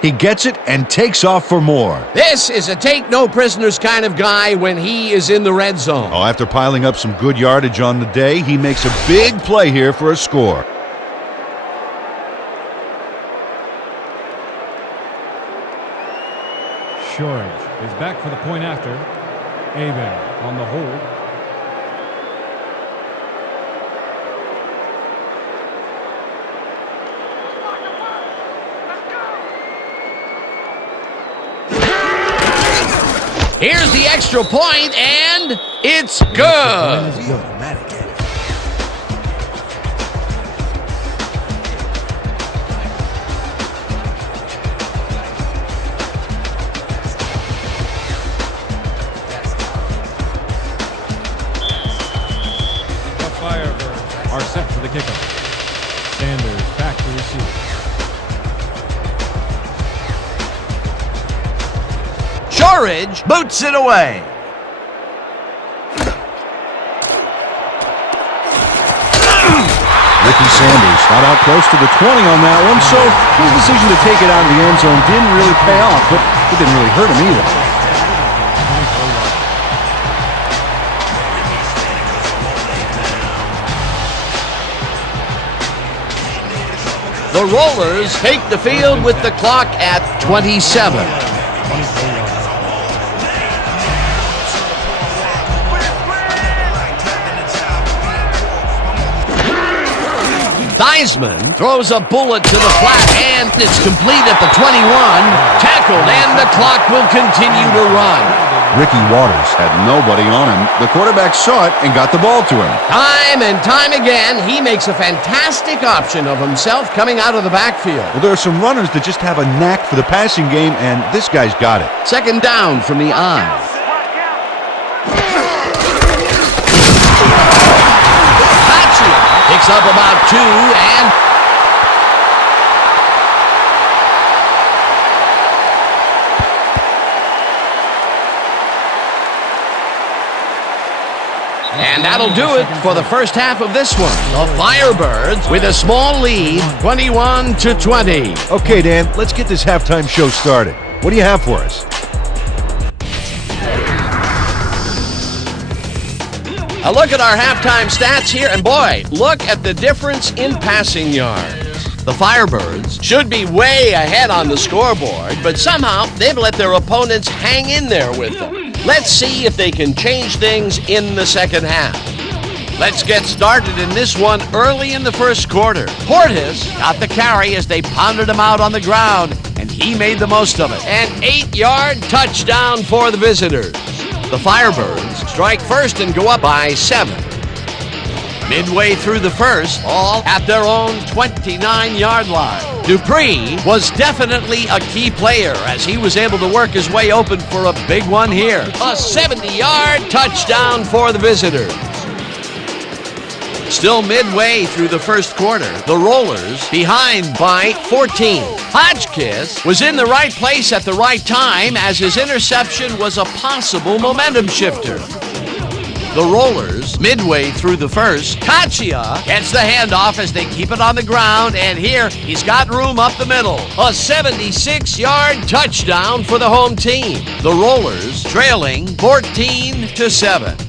He gets it and takes off for more. This is a take-no-prisoners kind of guy when he is in the red zone. Oh, after piling up some good yardage on the day, he makes a big play here for a score. Shorage is back for the point after. Hebert on the hold. Here's the extra point, and it's good. the kickoff. Sanders back to receive. Shorridge boots it away. Ricky Sanders got out close to the 20 on that one, so his decision to take it out of the end zone didn't really pay off, but it didn't really hurt him either. The Rollers take the field with the clock at 27. Theismann throws a bullet to the flat, and it's complete at the 21. Tackled, and the clock will continue to run. Ricky Waters had nobody on him. The quarterback saw it and got the ball to him. Time and time again, he makes a fantastic option of himself coming out of the backfield. Well, there are some runners that just have a knack for the passing game, and this guy's got it. Second down from the I. Picks up about 2, and that'll do it for the first half of this one. The Firebirds with a small lead, 21-20. Okay, Dan, let's get this halftime show started. What do you have for us? A look at our halftime stats here, and boy, look at the difference in passing yards. The Firebirds should be way ahead on the scoreboard, but somehow they've let their opponents hang in there with them. Let's see if they can change things in the second half. Let's get started in this one early in the first quarter. Portis got the carry as they pounded him out on the ground, and he made the most of it. An 8-yard touchdown for the visitors. The Firebirds strike first and go up by 7. Midway through the first, all at their own 29-yard line. Dupree was definitely a key player as he was able to work his way open for a big one here. A 70-yard touchdown for the visitors. Still midway through the first quarter, the Rollers behind by 14. Hodgkiss was in the right place at the right time as his interception was a possible momentum shifter. The Rollers, midway through the first, Kachia gets the handoff as they keep it on the ground, and here he's got room up the middle. A 76-yard touchdown for the home team. The Rollers trailing 14-7.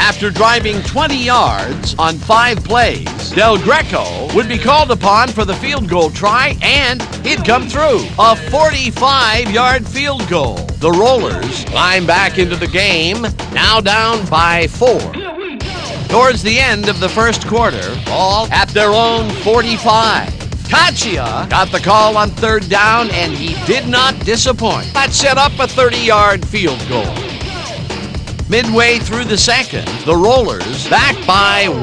After driving 20 yards on 5 plays, Del Greco would be called upon for the field goal try, and he'd come through. A 45-yard field goal. The Rollers climb back into the game, now down by 4. Towards the end of the first quarter, all at their own 45. Kachia got the call on third down, and he did not disappoint. That set up a 30-yard field goal. Midway through the second, the Rollers back by 1.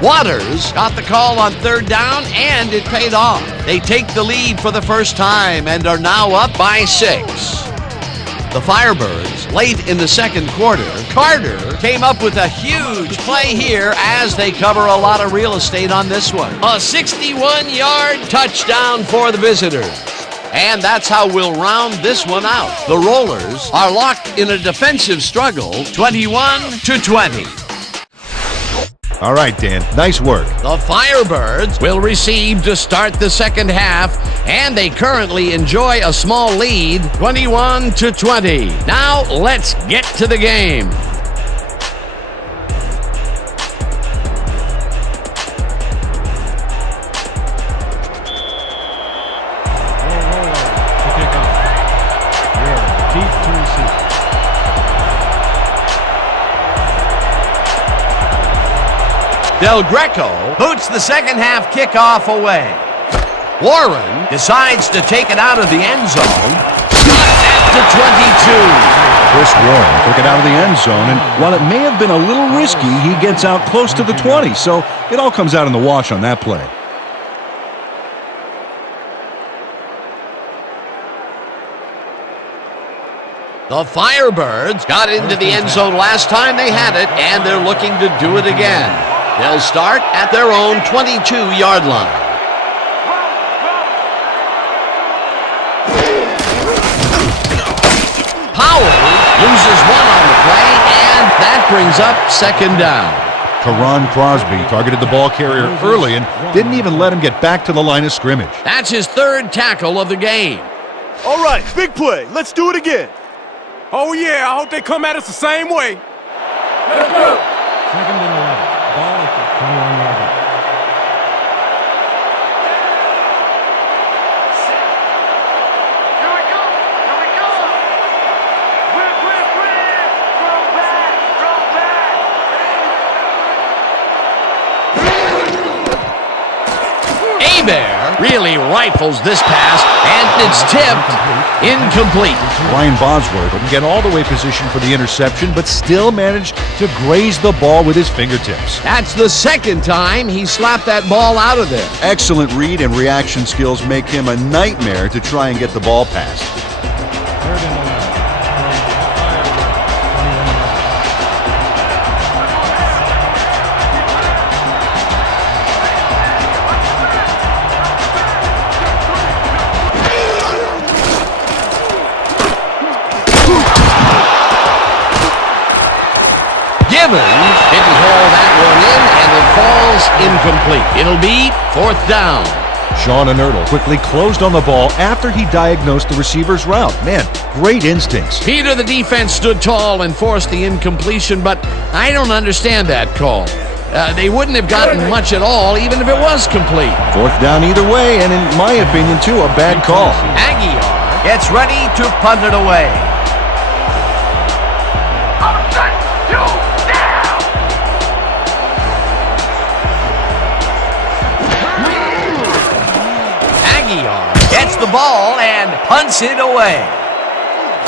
Waters got the call on third down, and it paid off. They take the lead for the first time and are now up by 6. The Firebirds, late in the second quarter, Carter came up with a huge play here as they cover a lot of real estate on this one. A 61-yard touchdown for the visitors. And that's how we'll round this one out. The Rollers are locked in a defensive struggle, 21-20. All right, Dan. Nice work. The Firebirds will receive to start the second half, and they currently enjoy a small lead, 21-20. Now let's get to the game. Del Greco boots the second half kickoff away. Warren decides to take it out of the end zone. At the 22. Chris Warren took it out of the end zone, and while it may have been a little risky, he gets out close to the 20, so it all comes out in the wash on that play. The Firebirds got into the end zone last time they had it, and they're looking to do it again. They'll start at their own 22-yard line. Powers loses one on the play, and that brings up second down. Teron Crosby targeted the ball carrier early and didn't even let him get back to the line of scrimmage. That's his third tackle of the game. All right, big play. Let's do it again. Oh, yeah, I hope they come at us the same way. Let's go. 2nd and 11. Ball at the 21-yard line. Here we go. Here we go. Whip, whip, whip. Throw back. Throw back. Hebert really rifles this pass, and it's tipped incomplete. Brian Bosworth couldn't get all the way positioned for the interception, but still managed to graze the ball with his fingertips. That's the second time he slapped that ball out of there. Excellent read and reaction skills make him a nightmare to try and get the ball past. 3rd and 11. Gibbons didn't haul that one in, and it falls incomplete. It'll be 4th down. Sean Inertle quickly closed on the ball after he diagnosed the receiver's route. Man, great instincts. Peter, the defense stood tall and forced the incompletion, but I don't understand that call. They wouldn't have gotten much at all, even if it was complete. 4th down either way, and in my opinion, too, a bad call. Aguiar gets ready to punt it away. I'll shut you down. Aguiar gets the ball and punts it away.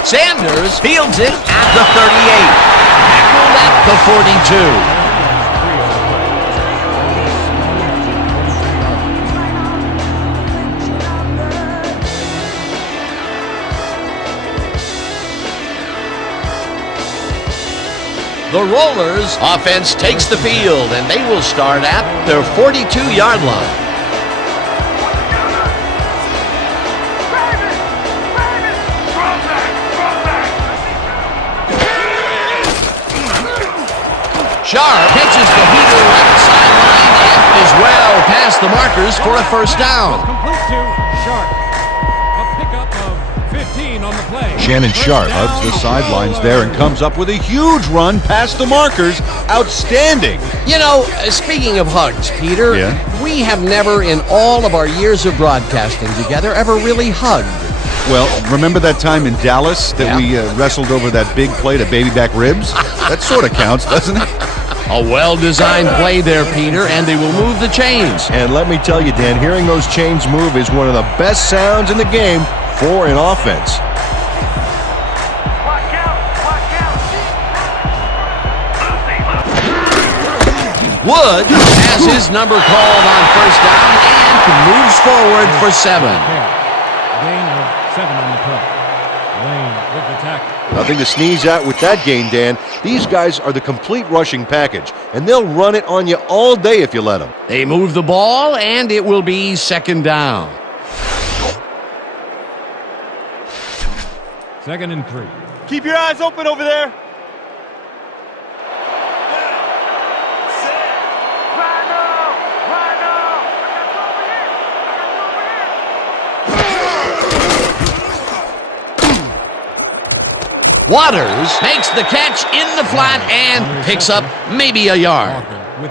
Sanders fields it at the 38. Tackled at the 42. The Rollers offense takes the field, and they will start at their 42-yard line. Sharp pitches the heater left sideline and is well past the markers for a first down. Complete to Sharp. A pickup of 15 on the play. Shannon Sharp hugs the sidelines there and comes up with a huge run past the markers. Outstanding. You know, speaking of hugs, Peter, Yeah? we have never in all of our years of broadcasting together ever really hugged. Well, remember that time in Dallas that we wrestled over that big plate of baby back ribs? That sort of counts, doesn't it? A well-designed play there, Peter, and they will move the chains. And let me tell you, Dan, hearing those chains move is one of the best sounds in the game for an offense. Watch out. Watch out. Woods has his number called on first down and moves forward for 7. Gain of 7 on the play. Lane with the tackle. Nothing to sneeze at with that gain, Dan. These guys are the complete rushing package, and they'll run it on you all day if you let them. They move the ball, and it will be 2nd down. 2nd and 3. Keep your eyes open over there. Waters makes the catch in the flat and picks up maybe a yard.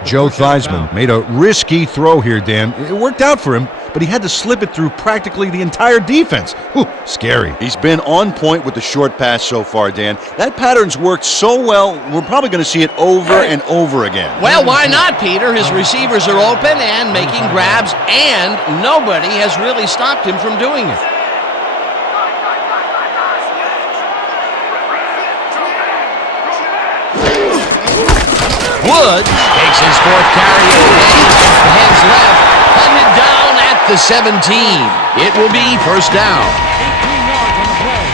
Joe Theismann made a risky throw here, Dan. It worked out for him, but he had to slip it through practically the entire defense. Whew, scary. He's been on point with the short pass so far, Dan. That pattern's worked so well, we're probably going to see it over and over again. Well, why not, Peter? His receivers are open and making grabs, and nobody has really stopped him from doing it. Woods takes his 4th carry of the game, hands left, punted down at the 17. It will be first down. 18 yards on the play.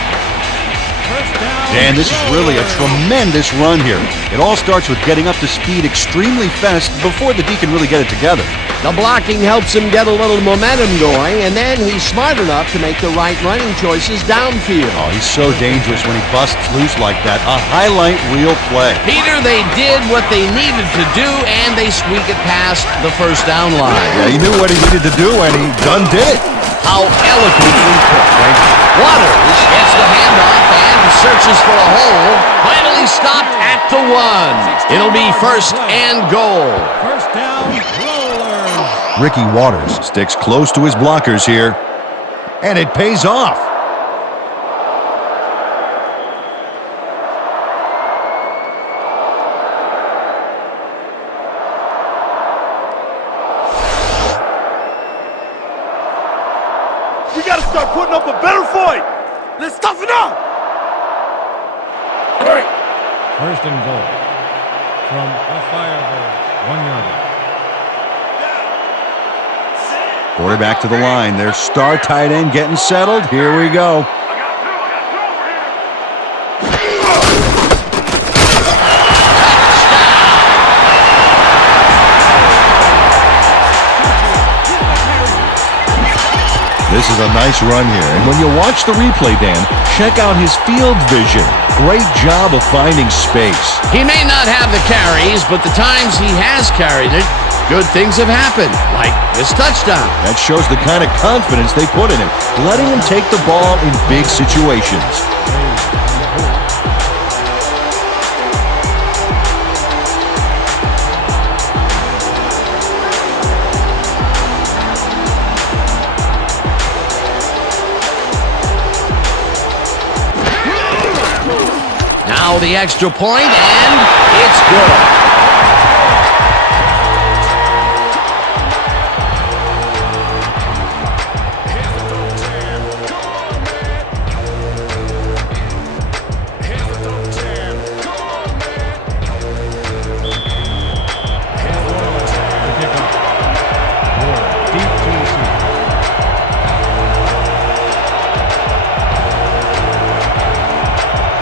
First down. Dan, this is really a tremendous run here. It all starts with getting up to speed extremely fast before the D can really get it together. The blocking helps him get a little momentum going, and then he's smart enough to make the right running choices downfield. Oh, he's so dangerous when he busts loose like that. A highlight reel play. Peter, they did what they needed to do, and they squeak it past the first down line. Yeah, he knew what he needed to do, and he done did it. How eloquently put. Waters gets the handoff and searches for a hole. Finally stopped at the 1. It'll be first and goal. First down, Rollers. Ricky Waters sticks close to his blockers here, and it pays off. We gotta start putting up a better fight. Let's toughen up. First and goal from the Firebirds. 1 yard. Quarterback to the line. Their star tight end getting settled. Here we go. This is a nice run here. And when you watch the replay, Dan, check out his field vision. Great job of finding space. He may not have the carries, but the times he has carried it, good things have happened, like this touchdown. That shows the kind of confidence they put in him, letting him take the ball in big situations. Now the extra point, and it's good.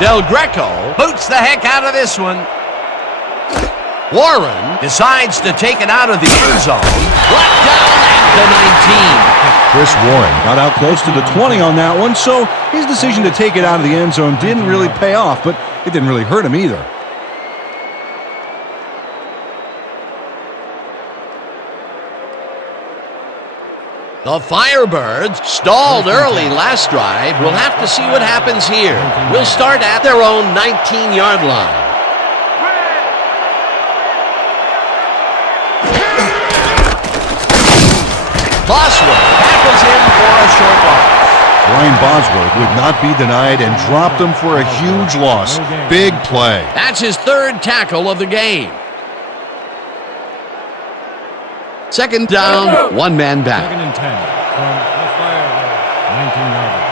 Del Greco boots the heck out of this one. Warren decides to take it out of the end zone. Brought down at the 19. Chris Warren got out close to the 20 on that one, so his decision to take it out of the end zone didn't really pay off, but it didn't really hurt him either. The Firebirds stalled early last drive. We'll have to see what happens here. We'll start at their own 19-yard line. Bosworth tackles him for a short loss. Brian Bosworth would not be denied and dropped him for a huge loss. Big play. That's his third tackle of the game. Second down, one man back. Second and 10 from the Firebirds. 19 yards.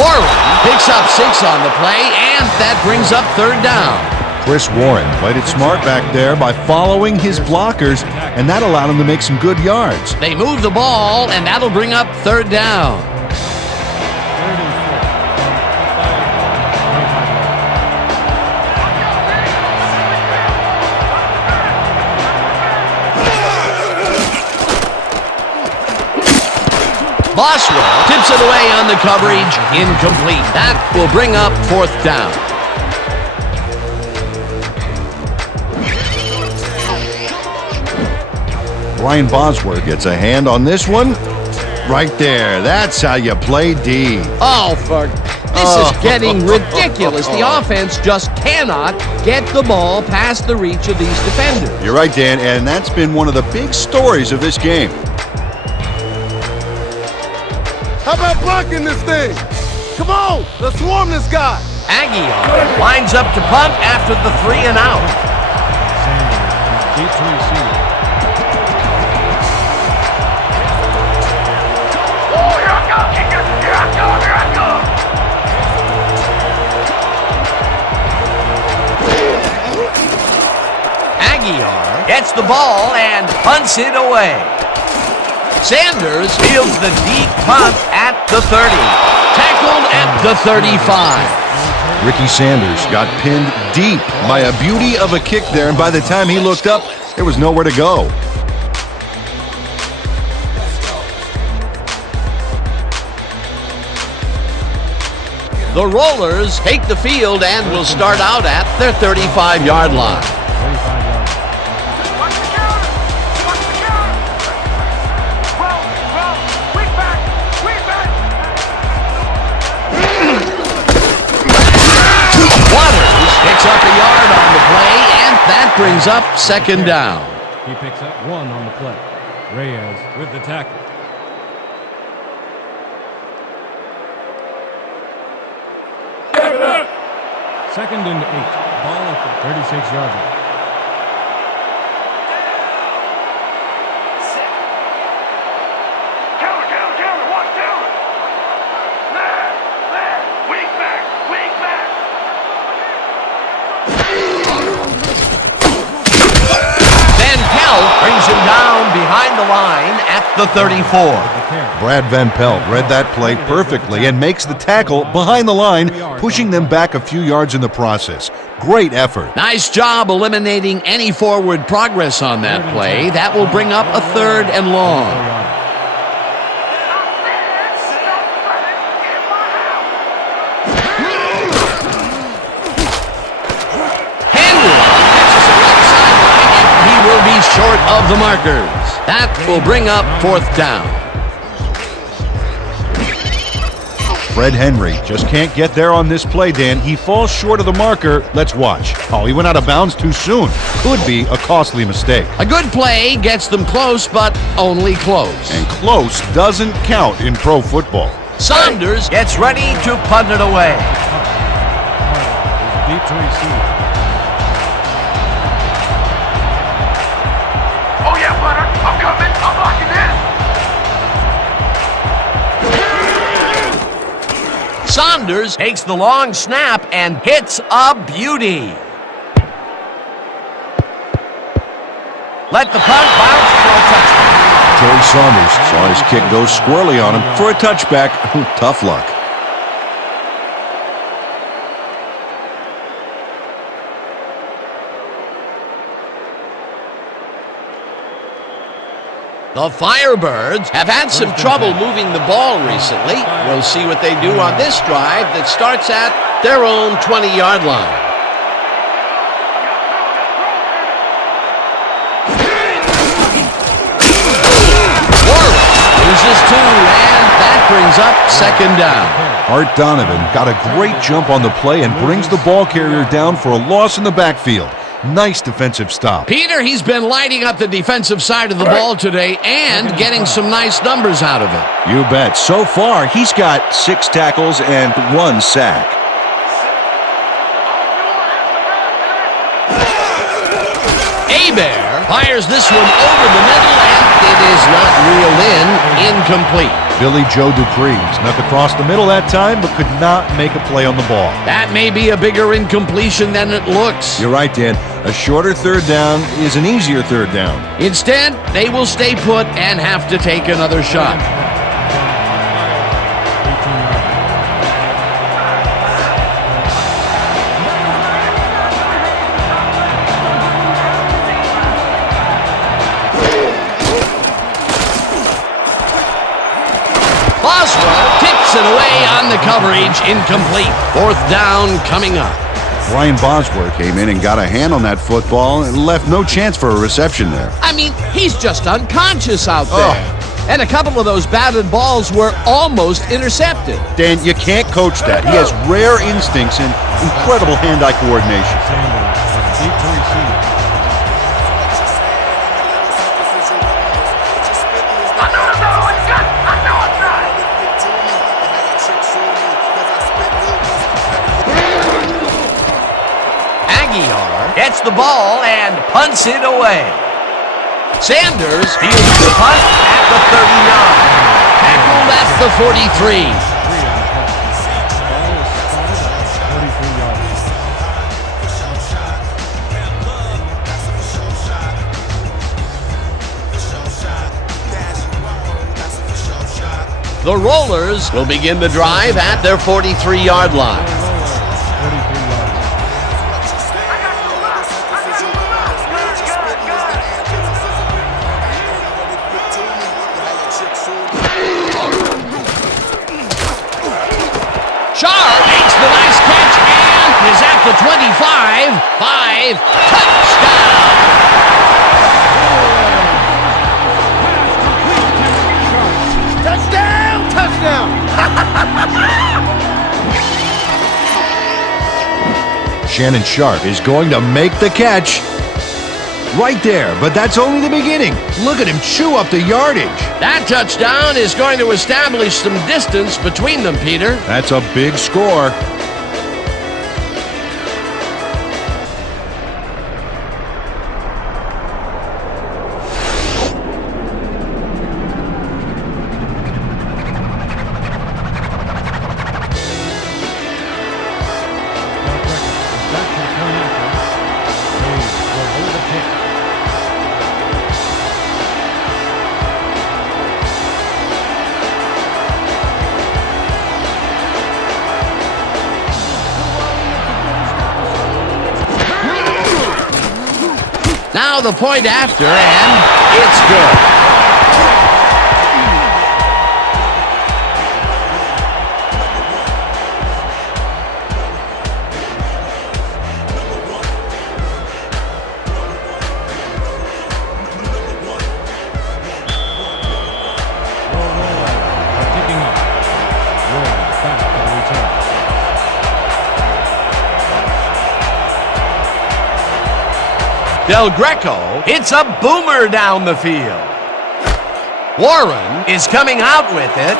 Warren picks up 6 on the play, and that brings up third down. Chris Warren played it smart back there by following his blockers, and that allowed him to make some good yards. They move the ball, and that'll bring up third down. Third and 4 from the Firebirds. Boswell tips it away on the coverage, incomplete. That will bring up fourth down. Brian Bosworth gets a hand on this one. Right there. That's how you play D. Oh, this is getting ridiculous. The offense just cannot get the ball past the reach of these defenders. You're right, Dan, and that's been one of the big stories of this game. How about blocking this thing? Come on, let's swarm this guy. Aguilar lines up to punt after the 3 and out. Sanders deep to receive. Oh, here I go, kicker! Here I go, here I go! gets the ball and punts it away. Sanders fields the deep punt at the 30. Tackled at the 35. Ricky Sanders got pinned deep by a beauty of a kick there, and by the time he looked up, there was nowhere to go. The Rollers take the field and will start out at their 35-yard line. 35 yards. Watch the counter! Watch the counter! Well, we back! We back! Waters picks up a yard on the play, and that brings up second down. He picks up 1 on the play. Reyes with the tackle. Second and 8. Ball at the 36-yard line. Counter! Watch counter! There! Weak back! Van Pelt brings him down behind the line at the 34. Brad Van Pelt read that play perfectly and makes the tackle behind the line, pushing them back a few yards in the process. Great effort. Nice job eliminating any forward progress on that play. That will bring up a 3rd and long. Henry catches it right sideline, and he will be short of the markers. That will bring up 4th down. Fred Henry just can't get there on this play, Dan. He falls short of the marker. Let's watch. Oh, he went out of bounds too soon. Could be a costly mistake. A good play gets them close, but only close. And close doesn't count in pro football. Saunders gets ready to punt it away. Deep to receive. Oh yeah, Butter! I'm coming! I'm locking in! Saunders takes the long snap and hits a beauty. Let the punt bounce for a touchback. Troy Saunders saw his kick go squirrely on him for a touchback. Tough luck. The Firebirds have had some trouble moving the ball recently. We'll see what they do on this drive that starts at their own 20-yard line. Warwick loses 2, and that brings up second down. Art Donovan got a great jump on the play and brings the ball carrier down for a loss in the backfield. Nice defensive stop. Peter, he's been lighting up the defensive side of the ball today and getting some nice numbers out of it. You bet. So far, he's got 6 tackles and 1 sack. Hebert fires this one over the middle, and it is not reeled in. Incomplete. Billy Joe Dupree snuck across the middle that time, but could not make a play on the ball. That may be a bigger incompletion than it looks. You're right, Dan. A shorter third down is an easier third down. Instead, they will stay put and have to take another shot. Tips it away on the coverage, incomplete. 4th down coming up. Brian Bosworth came in and got a hand on that football and left no chance for a reception there. I mean, he's just unconscious out there. And a couple of those batted balls were almost intercepted. Dan, you can't coach that. He has rare instincts and incredible hand-eye coordination. Sanders deep to receive. Gets the ball and punts it away. Sanders fields the punt at the 39. Tackled at the 43. The Rollers will begin the drive at their 43-yard line. 43 yards. Sharp makes the last catch and is at the 25. 5, touchdown! Touchdown! Shannon Sharp is going to make the catch. Right there, but that's only the beginning. Look at him chew up the yardage. That touchdown is going to establish some distance between them, Peter. That's a big score. Back to the point after. They will hold the kick. Now the point after, and it's good. Del Greco hits a boomer down the field. Warren is coming out with it.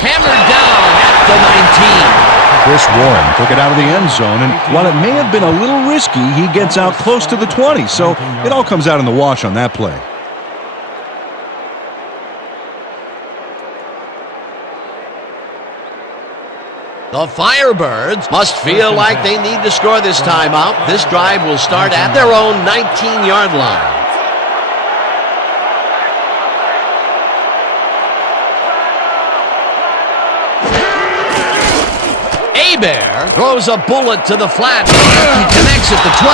Hammered down at the 19. Chris Warren took it out of the end zone, and while it may have been a little risky, he gets out close to the 20, so it all comes out in the wash on that play. The Firebirds must feel like they need to score this timeout. This drive will start at their own 19-yard line. Bear throws a bullet to the flat. He connects at the 20,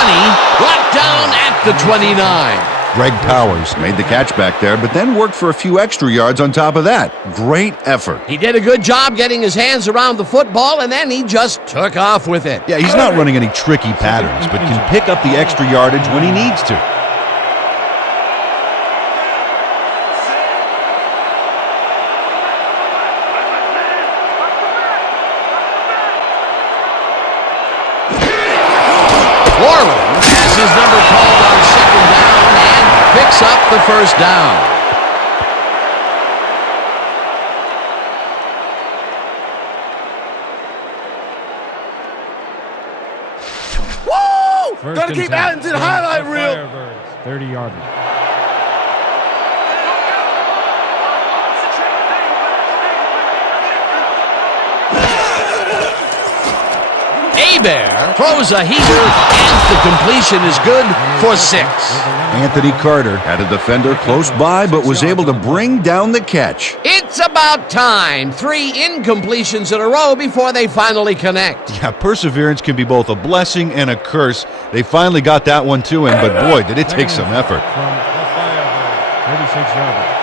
brought down at the 29. Greg Powers made the catch back there, but then worked for a few extra yards on top of that. Great effort. He did a good job getting his hands around the football, and then he just took off with it. Yeah, he's not running any tricky patterns, but can pick up the extra yardage when he needs to. His number called on second down and picks up the first down. Woo! Gotta keep adding to the highlight reel. Firebirds, 30-yarder. Bear throws a heater, and the completion is good for 6. Anthony Carter had a defender close by, but was able to bring down the catch. It's about time. 3 incompletions in a row before they finally connect. Yeah, perseverance can be both a blessing and a curse. They finally got that one to him, but boy, did it take some effort. From the Firebirds, 36-yarder.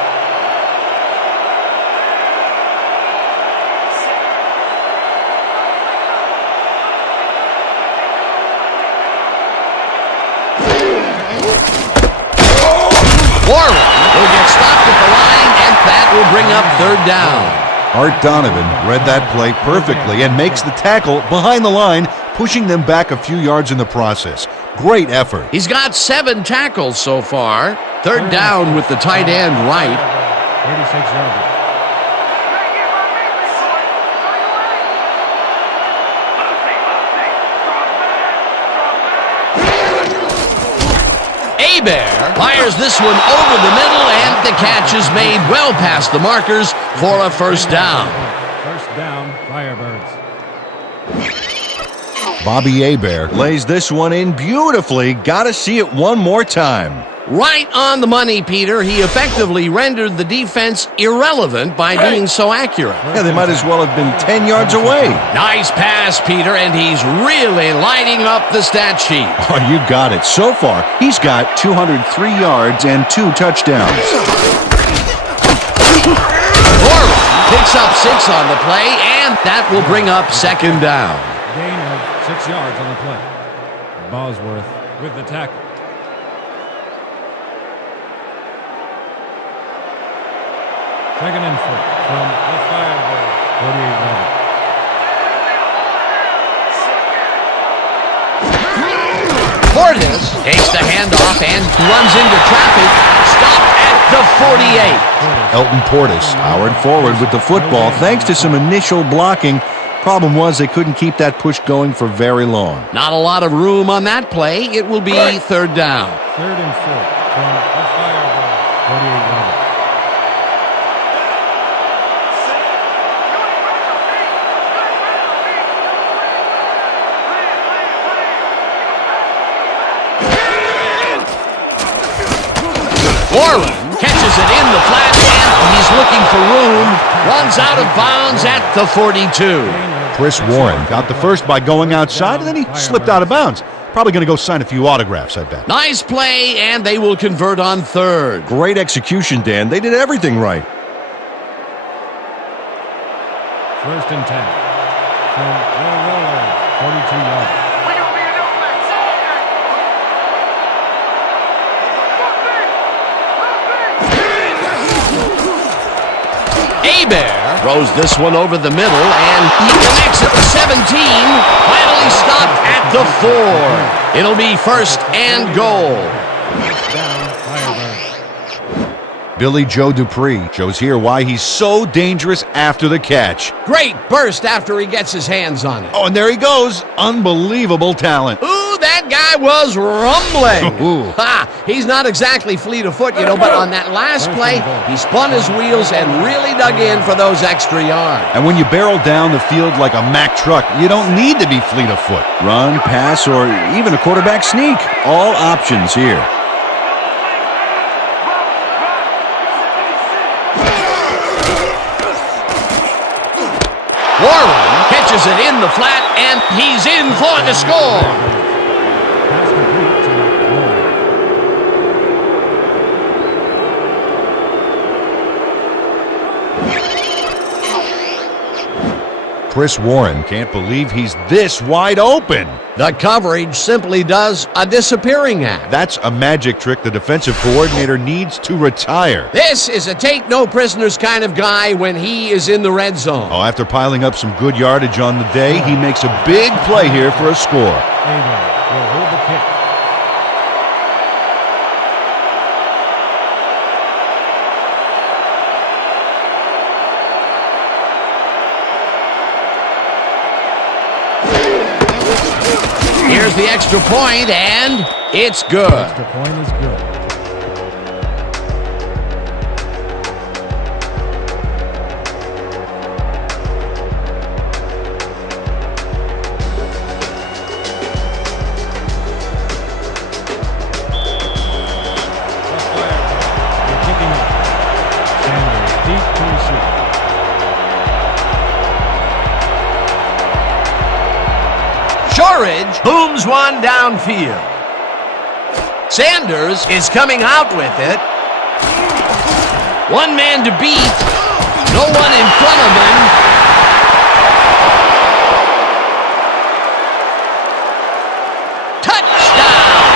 Warren will get stopped at the line, and that will bring up third down. Art Donovan read that play perfectly and makes the tackle behind the line, pushing them back a few yards in the process. Great effort. He's got 7 tackles so far. Third down with the tight end right. 36-yarder. Bear fires this one over the middle, and the catch is made well past the markers for a first down. First down, Firebirds. Bobby Hebert lays this one in beautifully. Gotta see it one more time. Right on the money, Peter. He effectively rendered the defense irrelevant by being so accurate. Yeah, they might as well have been 10 yards away. Nice pass, Peter, and he's really lighting up the stat sheet. Oh, you got it. So far, he's got 203 yards and 2 touchdowns. Warren picks up 6 on the play, and that will bring up second down. Gain of 6 yards on the play. Bosworth with the tackle. Second and 4 from the Firebirds. 48-11. Portis takes the handoff and runs into traffic. Stopped at the 48. Elton Portis powered forward with the football thanks to some initial blocking. Problem was they couldn't keep that push going for very long. Not a lot of room on that play. It will be third down. Third and 4 from the Firebirds. 48-11. Warren catches it in the flat, and he's looking for room. Runs out of bounds at the 42. Chris Warren got the first by going outside, and then he slipped out of bounds. Probably going to go sign a few autographs, I bet. Nice play, and they will convert on third. Great execution, Dan. They did everything right. First and 10 from the Rollers. 42 yards. Bear throws this one over the middle, and he connects at the 17. Finally stopped at the 4. It'll be first and goal. Down, Firebirds. Billy Joe Dupree shows here why he's so dangerous after the catch. Great burst after he gets his hands on it. Oh, and there he goes. Unbelievable talent. Ooh, that guy was rumbling. Ooh. Ha! He's not exactly fleet of foot, but on that last play, he spun his wheels and really dug in for those extra yards. And when you barrel down the field like a Mack truck, you don't need to be fleet of foot. Run, pass, or even a quarterback sneak. All options here. Warren catches it in the flat, and he's in for the score. Pass complete to Warren. Chris Warren can't believe he's this wide open. The coverage simply does a disappearing act. That's a magic trick the defensive coordinator needs to retire. This is a take-no-prisoners kind of guy when he is in the red zone. Oh, after piling up some good yardage on the day, he makes a big play here for a score. Abel will hold the kick. Here's the extra point, and it's good. Extra point is good. They're kicking up. Sanders deep to receive. Shorridge booms one downfield. Sanders is coming out with it. One man to beat. No one in front of him. Touchdown!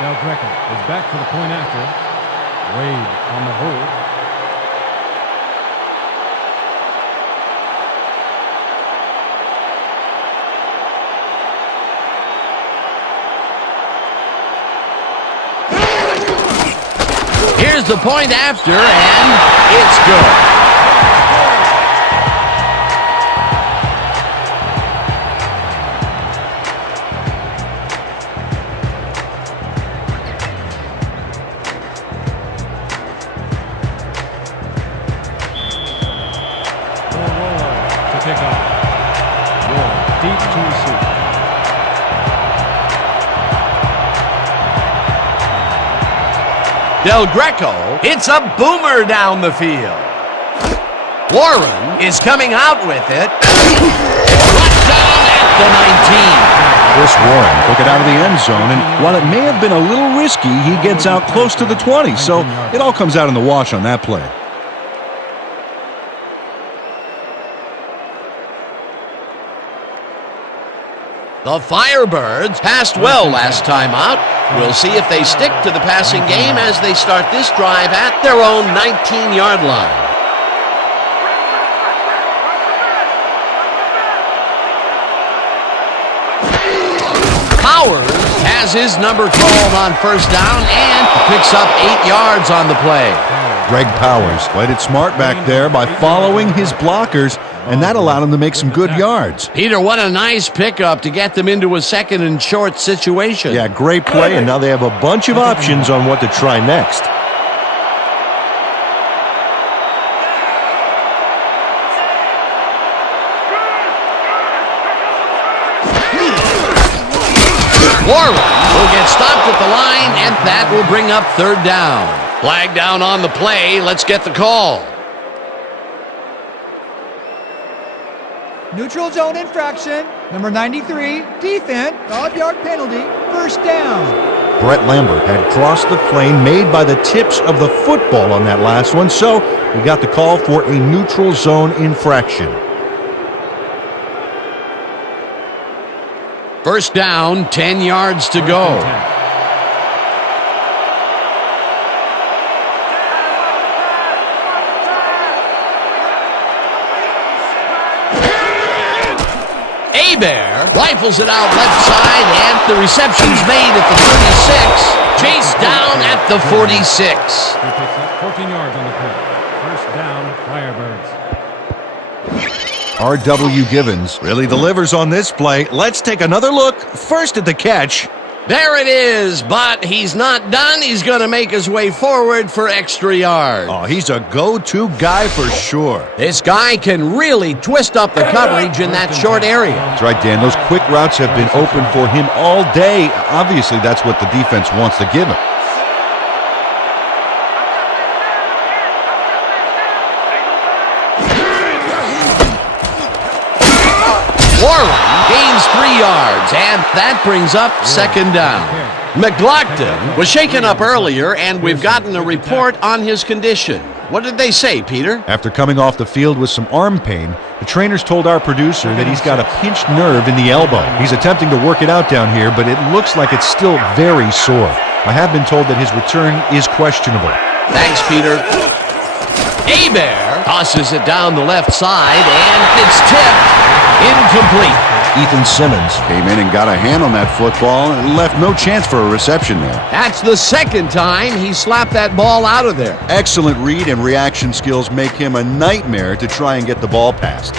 Del Greco is back for the point after. Wade on the hold. the point after, and it's good. Pick up. Ward deep to receive. Del Greco hits a boomer down the field. Warren is coming out with it. Brought down at the 19. Chris Warren took it out of the end zone, and while it may have been a little risky, he gets out close to the 20, so it all comes out in the wash on that play. The Firebirds passed well last time out. We'll see if they stick to the passing game as they start this drive at their own 19-yard line. Powers has his number called on first down and picks up 8 yards on the play. Greg Powers played it smart back there by following his blockers, and that allowed him to make some good yards. Peter, what a nice pickup to get them into a second and short situation. Yeah, great play, and now they have a bunch of options on what to try next. Warren will get stopped at the line, and that will bring up third down. Flag down on the play. Let's get the call. Neutral zone infraction. Number 93, defense, 5-yard penalty, first down. Brett Lambert had crossed the plane made by the tips of the football on that last one, so we got the call for a neutral zone infraction. First down, 10 yards to go. Bear rifles it out left side, and the reception's made at the 36. Chased down at the 46. He picks up 14 yards on the play. First down, Firebirds. R.W. Givens really delivers on this play. Let's take another look. First at the catch. There it is, but he's not done. He's going to make his way forward for extra yards. Oh, he's a go-to guy for sure. This guy can really twist up the coverage in that short area. That's right, Dan. Those quick routes have been open for him all day. Obviously, that's what the defense wants to give him. Warren gains 3 yards, and that brings up second down. McLaughlin was shaken up earlier, and we've gotten a report on his condition. What did they say, Peter? After coming off the field with some arm pain, the trainers told our producer that he's got a pinched nerve in the elbow. He's attempting to work it out down here, but it looks like it's still very sore. I have been told that his return is questionable. Thanks, Peter. Bear tosses it down the left side, and it's tipped. Incomplete. Ethan Simmons came in and got a hand on that football and left no chance for a reception there. That's the second time he slapped that ball out of there. Excellent read and reaction skills make him a nightmare to try and get the ball past.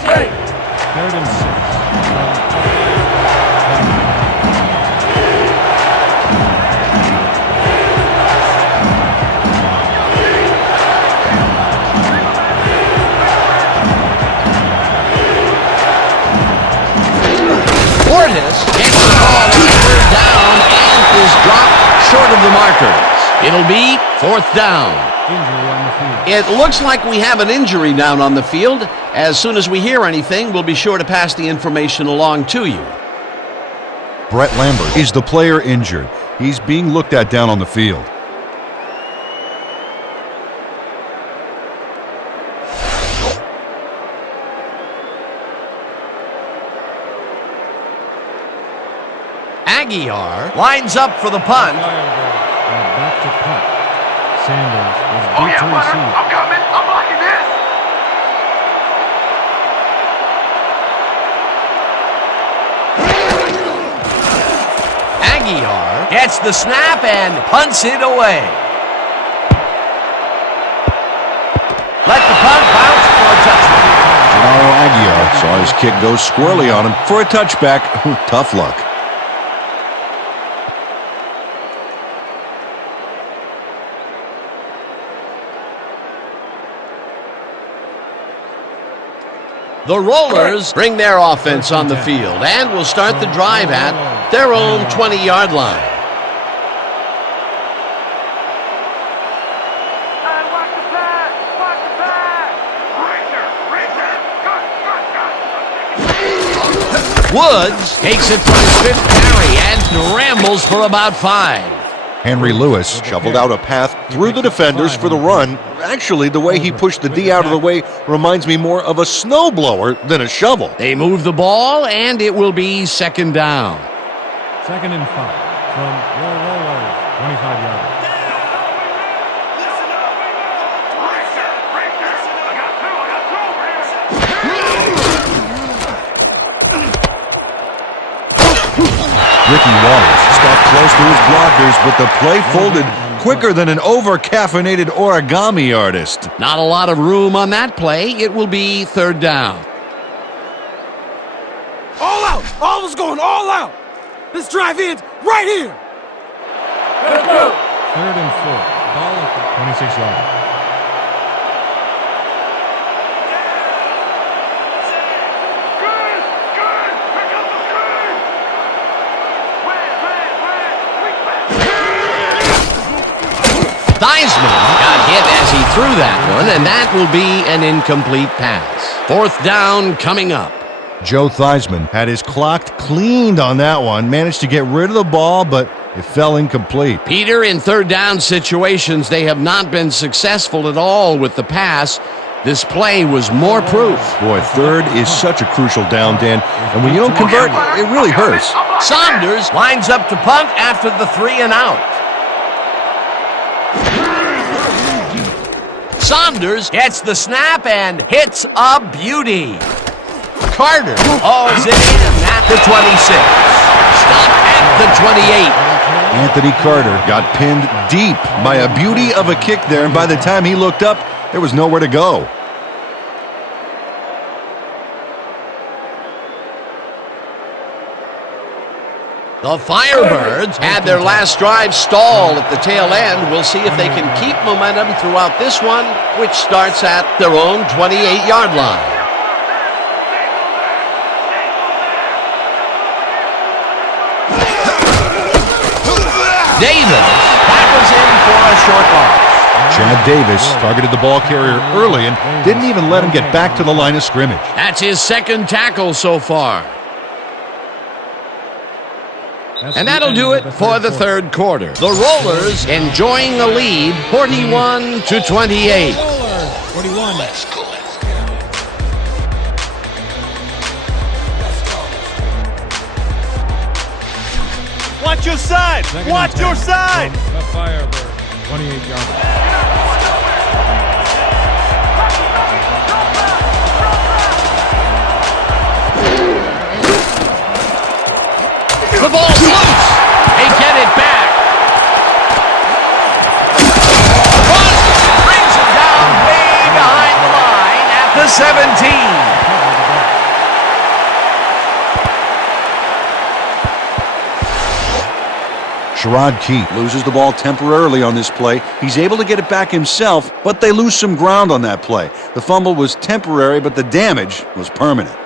Third and 6. Gets the ball on third down and is dropped short of the markers. It'll be fourth down. Injury on the field. It looks like we have an injury down on the field. As soon as we hear anything, we'll be sure to pass the information along to you. Brett Lambert is the player injured. He's being looked at down on the field. Aguiar lines up for the punt. Back to punt. Sanders is deep to receive. I'm coming. I'm blocking this. Aguilar gets the snap and punts it away. Let the punt bounce for a touchback. Gennaro Aguilar saw his kick go squirrely on him for a touchback. Tough luck. The Rollers bring their offense on the field and will start the drive at their own 20-yard line. Hey, watch the pass! Watch the pass! Woods takes it for his 5th carry and rambles for about 5. Henry Lewis Shoveled out a path through the defenders for the run. Actually, the way he pushed the D out of the way reminds me more of a snowblower than a shovel. They move the ball, and it will be 2nd down. 2nd and 5 from your Rollers, 25-yard. Ricky Watters stopped close to his blockers, but the play folded quicker than an over-caffeinated origami artist. Not a lot of room on that play. It will be 3rd down. All out! All is going all out! This drive ends right here! 3rd and 4. Ball at the 26-yard. Theismann got hit as he threw that one, and that will be an incomplete pass. 4th down coming up. Joe Theismann had his clock cleaned on that one, managed to get rid of the ball, but it fell incomplete. Peter, in 3rd down situations, they have not been successful at all with the pass. This play was more proof. Boy, 3rd is such a crucial down, Dan, and when you don't convert, it really hurts. Saunders lines up to punt after the 3 and out. Saunders gets the snap and hits a beauty. Carter hauls it in at the 26. Stopped at the 28. Anthony Carter got pinned deep by a beauty of a kick there, and by the time he looked up, there was nowhere to go. The Firebirds had their last drive stalled at the tail end. We'll see if they can keep momentum throughout this one, which starts at their own 28-yard line. Davis tackles in for a short loss. Chad Davis targeted the ball carrier early and didn't even let him get back to the line of scrimmage. That's his 2nd tackle so far. And that'll do it for the 3rd quarter. The Rollers enjoying the lead, 41-28. 41. Watch your side! Watch your side! The Firebirds, 28-yard. The ball's loose. They get it back. Crosby brings it down way behind the line at the 17. Sherrod Keith loses the ball temporarily on this play. He's able to get it back himself, but they lose some ground on that play. The fumble was temporary, but the damage was permanent.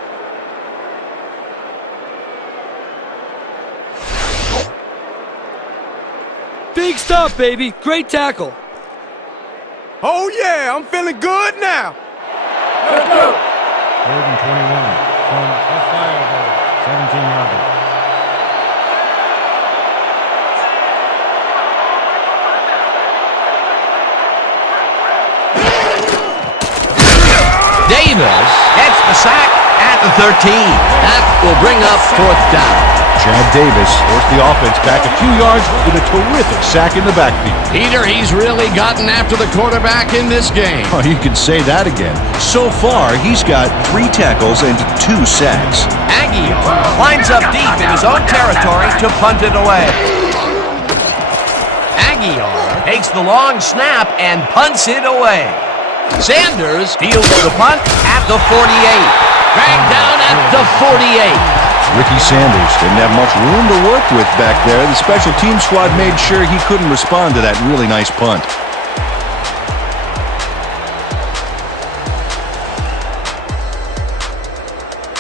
Big stop, baby. Great tackle. Oh yeah, I'm feeling good now. 3rd and 21 from the Firebirds, 17-yard. Davis gets the sack at at the 13. That will bring up fourth down. Chad Davis forced the offense back a few yards with a terrific sack in the backfield. Peter, he's really gotten after the quarterback in this game. Oh, you can say that again. So far, he's got 3 tackles and 2 sacks. Aggie lines up deep in his own territory to punt it away. Aguiar takes the long snap and punts it away. Sanders fields the punt at the 48. Dragged down at the 48. Ricky Sanders didn't have much room to work with back there. The special team squad made sure he couldn't respond to that really nice punt.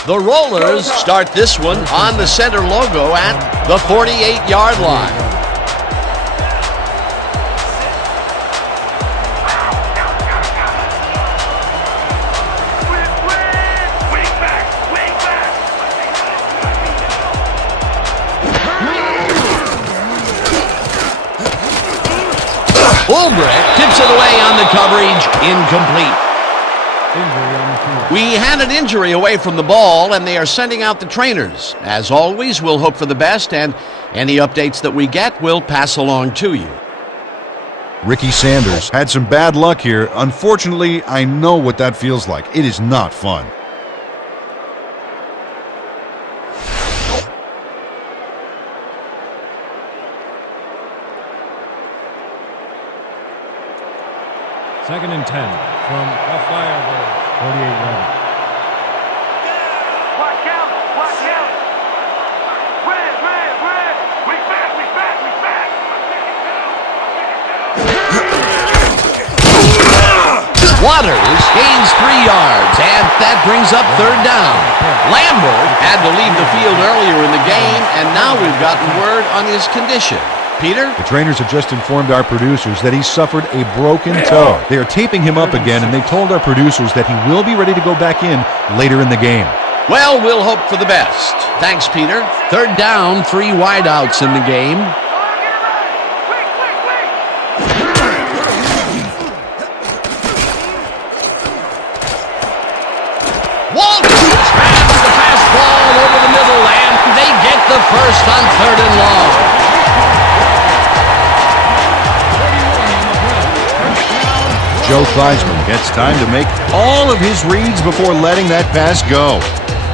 The Rollers start this one on the center logo at the 48-yard line. Ulbrich tips it away on the coverage, incomplete. We had an injury away from the ball, and they are sending out the trainers. As always, we'll hope for the best, and any updates that we get, we'll pass along to you. Ricky Sanders had some bad luck here. Unfortunately, I know what that feels like. It is not fun. Second and 10 from the Firebirds. 48-yard. Watch out! Watch out! Red! We back! Waters gains 3 yards, and that brings up third down. Lambert had to leave the field earlier in the game, and now we've gotten word on his condition. Peter? The trainers have just informed our producers that he suffered a broken toe. They are taping him up again, and they told our producers that he will be ready to go back in later in the game. Well, we'll hope for the best. Thanks, Peter. Third down, 3 wideouts in the game. Walters grabs the fastball over the middle, and they get the first on 3rd and long. Joe Theismann gets time to make all of his reads before letting that pass go.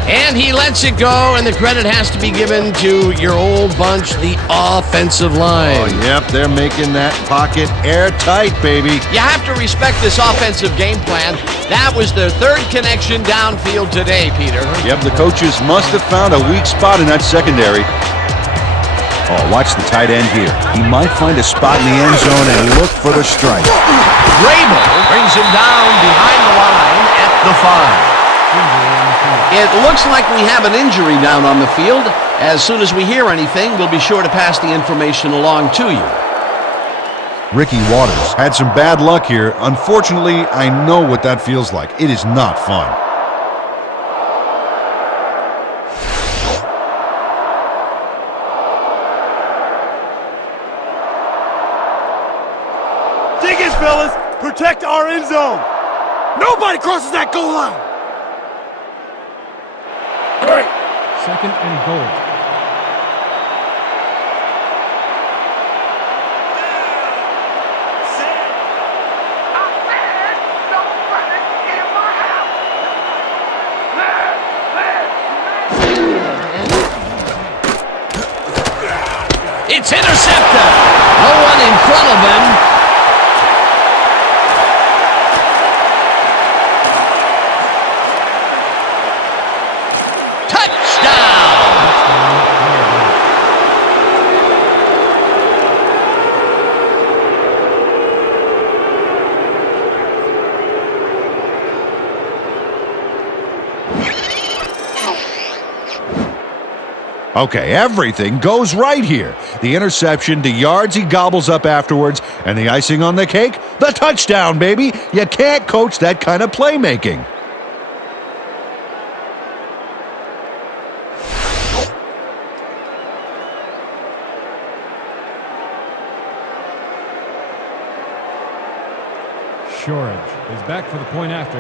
And he lets it go, and the credit has to be given to your old bunch, the offensive line. Oh, yep, they're making that pocket airtight, baby. You have to respect this offensive game plan. That was their 3rd connection downfield today, Peter. Yep, the coaches must have found a weak spot in that secondary. Oh, watch the tight end here. He might find a spot in the end zone and look for the strike. Grable brings him down behind the line at the 5. It looks like we have an injury down on the field. As soon as we hear anything, we'll be sure to pass the information along to you. Ricky Waters had some bad luck here. Unfortunately, I know what that feels like. It is not fun. Dig it, fellas! Protect our end zone! Nobody crosses that goal line! Second and goal. It's intercepted. No one in front of him. Okay, everything goes right here. The interception, the yards he gobbles up afterwards, and the icing on the cake, the touchdown, baby. You can't coach that kind of playmaking. Shorage is back for the point after.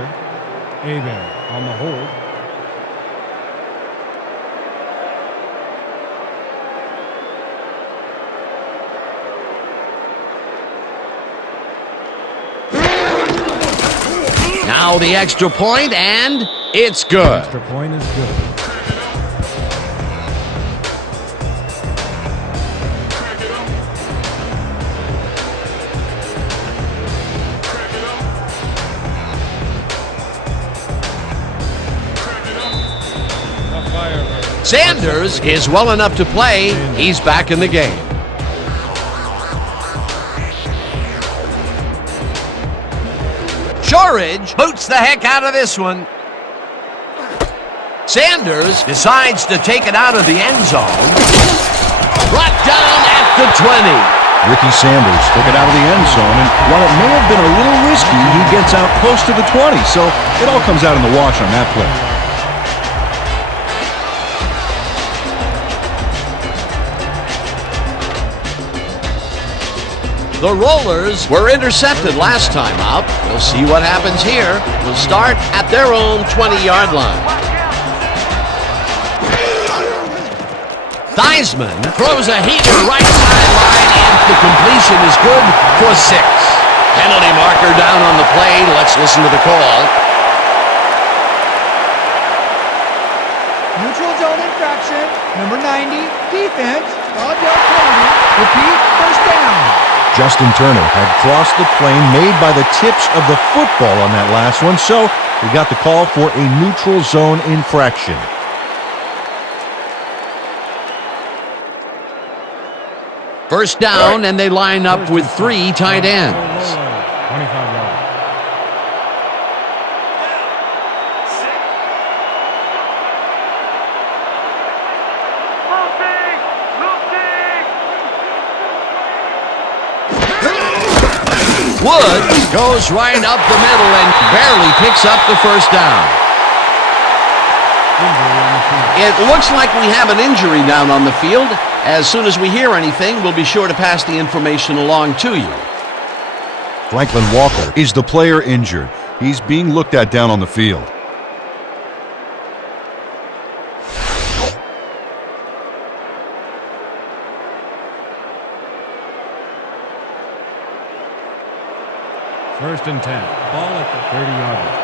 Abear on the hold. Now the extra point, and it's good. Extra point is good. The Firebirds. Sanders is well enough to play. He's back in the game. Shorridge boots the heck out of this one. Sanders decides to take it out of the end zone. Brought down at the 20. Ricky Sanders took it out of the end zone, and while it may have been a little risky, he gets out close to the 20, so it all comes out in the wash on that play. The Rollers were intercepted last time out. We'll see what happens here. We'll start at their own 20-yard line. Theismann throws a heater right sideline, and the completion is good for 6. Penalty marker down on the play. Let's listen to the call. Neutral zone infraction. Number 90, defense. 5-yard penalty. Repeat, first down. Justin Turner had crossed the plane made by the tips of the football on that last one, so he got the call for a neutral zone infraction. First down, and they line up with 3 tight ends. 25 yards. Wood goes right up the middle and barely picks up the first down. It looks like we have an injury down on the field. As soon as we hear anything, we'll be sure to pass the information along to you. Franklin Walker is the player injured. He's being looked at down on the field. First and 10. Ball at the 30-yard line.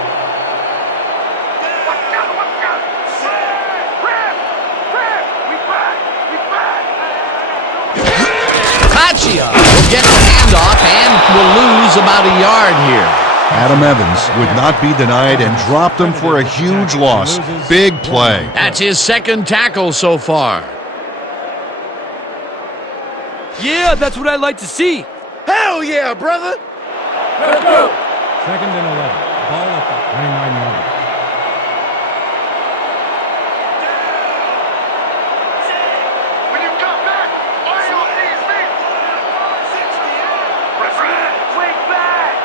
Tachia will get the handoff and will lose about a yard here. Adam Evans would not be denied and dropped him for a huge loss. Big play. That's his second tackle so far. Yeah, that's what I like to see. Hell yeah, brother! Second and 11. Ball at the 29-yard line. When you come back, are you on these feet? Swing back!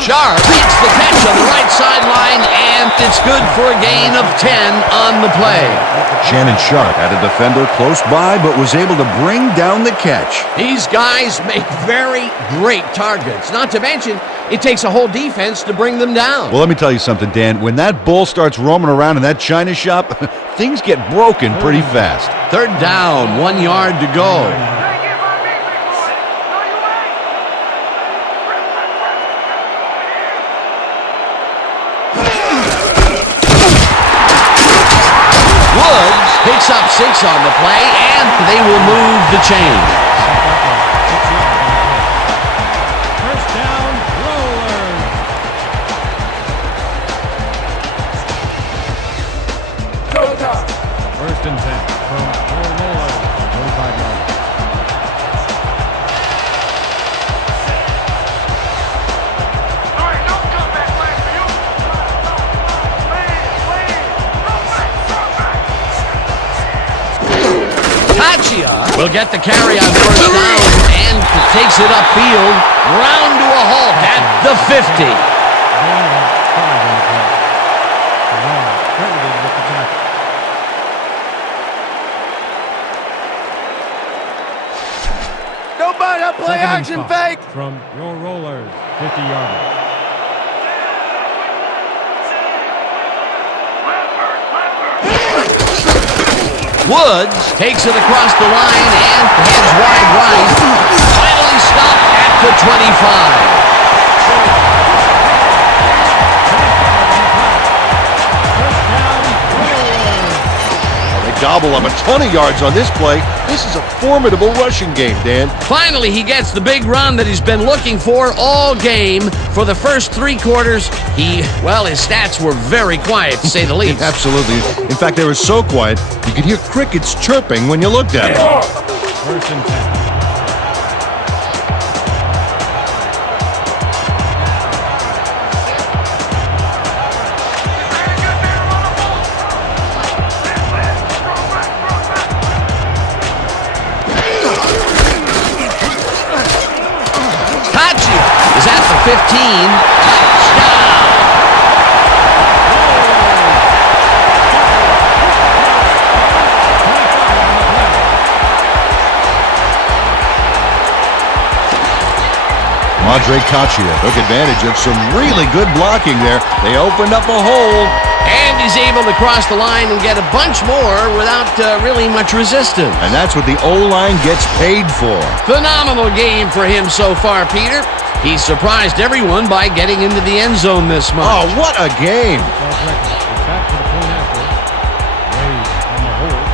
Sharp beats the catch on the right sideline, and it's good for a gain of 10 on the play. Shannon Sharp had a defender close by, but was able to bring down the catch. These guys make very great targets. Not to mention, it takes a whole defense to bring them down. Well, let me tell you something, Dan. When that bull starts roaming around in that china shop, things get broken pretty fast. Third down, 1 yard to go. Take it by me, big boy! No, you ain't! Woods picks up 6 on the play, and they will move the chains. First down, Rollers. First and 10 from your Rollers. 45 yards. All right, don't come back, play for you! Tachia will get the carry on first down and takes it upfield, round to a halt at the 50. Gain of 5 on the play. The Rollers credited with the tackle. Nobody play Second and action 5 fake! from your Rollers. 50-yard line. Woods takes it across the line and heads wide right. Finally stopped at the 25. Gobble up a ton of yards on this play. This is a formidable rushing game, Dan. Finally, he gets the big run that he's been looking for all game. For the first 3 quarters, his stats were very quiet, to say the least. Absolutely. In fact, they were so quiet, you could hear crickets chirping when you looked at them. First and 10. Is at the 15. Touchdown! Madre Caccia took advantage of some really good blocking there. They opened up a hole. And he's able to cross the line and get a bunch more without really much resistance. And that's what the O-line gets paid for. Phenomenal game for him so far, Peter. He's surprised everyone by getting into the end zone this much. Oh, what a game! Back to the point after. Rays on the hold.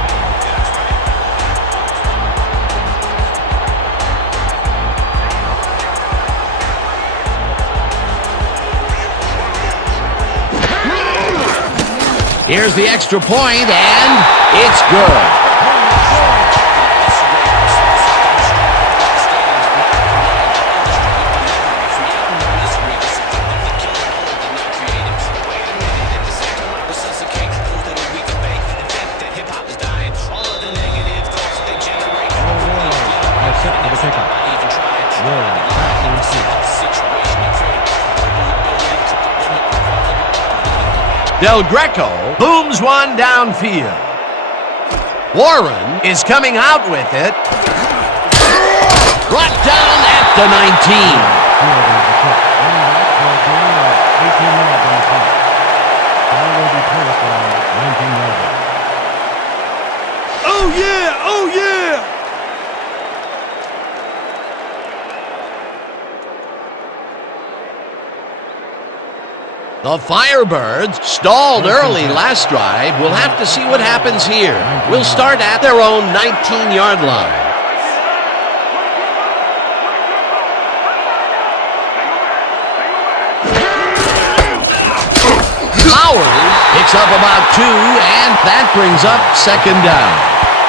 Here's the extra point, and it's good. Del Greco booms one downfield. Warren is coming out with it. Brought down at the 19. Oh yeah! Oh yeah! The Firebirds stalled early last drive. We'll have to see what happens here. We'll start at their own 19-yard line. Flowers picks up about 2, and that brings up second down.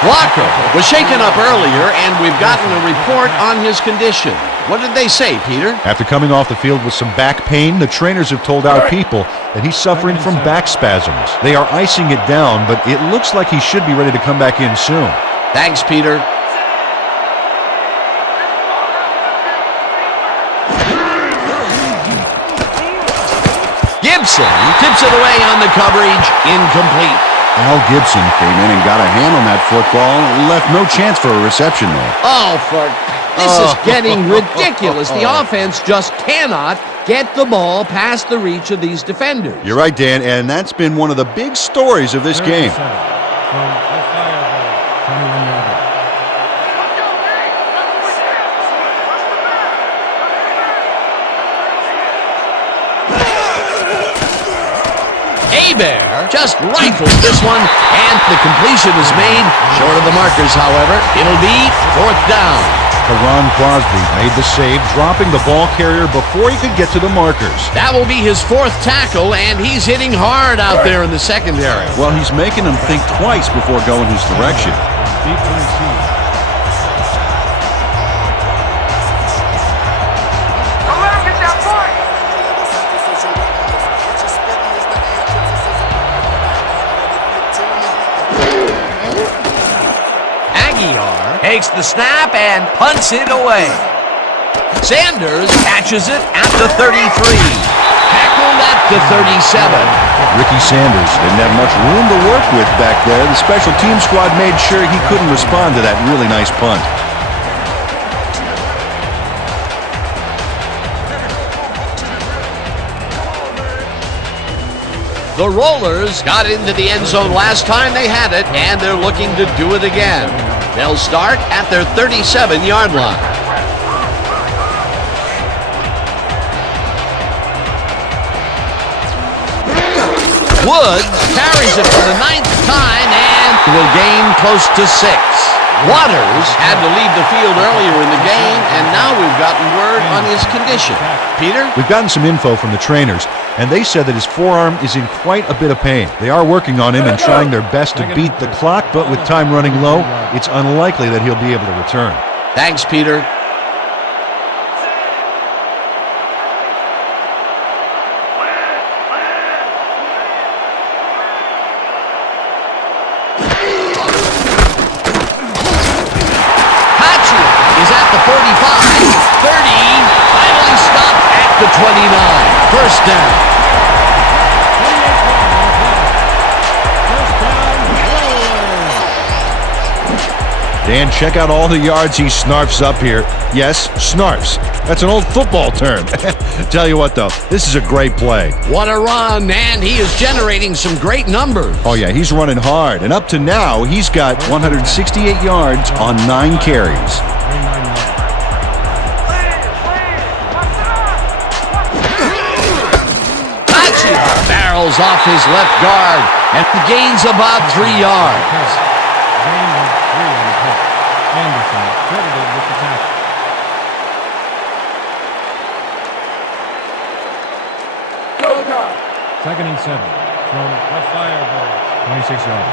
Walker was shaken up earlier, and we've gotten a report on his condition. What did they say, Peter? After coming off the field with some back pain, the trainers have told our people that he's suffering from back spasms. They are icing it down, but it looks like he should be ready to come back in soon. Thanks, Peter. Gibson tips it away on the coverage, incomplete. Al Gibson came in and got a hand on that football. Left no chance for a reception there. This is getting ridiculous. The offense just cannot get the ball past the reach of these defenders. You're right, Dan, and that's been one of the big stories of this game. From the Firebirds, 21-yarder. Bear just rifles this one, and the completion is made short of the markers, however. It'll be 4th down. Teron Crosby made the save, dropping the ball carrier before he could get to the markers. That will be his 4th tackle, and he's hitting hard out there in the secondary. Well, he's making them think twice before going his direction. Deep to receive. Takes the snap and punts it away. Sanders catches it at the 33. Tackled at the 37. Ricky Sanders didn't have much room to work with back there. The special team squad made sure he couldn't respond to that really nice punt. The Rollers got into the end zone last time they had it, and they're looking to do it again. They'll start at their 37-yard line. Woods carries it for the 9th time and will gain close to 6. Waters had to leave the field earlier in the game, and now we've gotten word on his condition. Peter? We've gotten some info from the trainers, and they said that his forearm is in quite a bit of pain. They are working on him and trying their best to beat the clock, but with time running low, it's unlikely that he'll be able to return. Thanks, Peter. Is at the 45, 30, finally stopped at the 29. First down. Dan, check out all the yards he snarfs up here. Yes, snarfs. That's an old football term. Tell you what, though, this is a great play. What a run, and he is generating some great numbers. Oh, yeah, he's running hard. And up to now, he's got 168 yards on 9 carries. Barrels off his left guard and gains about 3 yards. Gain of 3 on the play. Anderson credited with the tackle. Second and 7 from the Firebirds. 26 yards.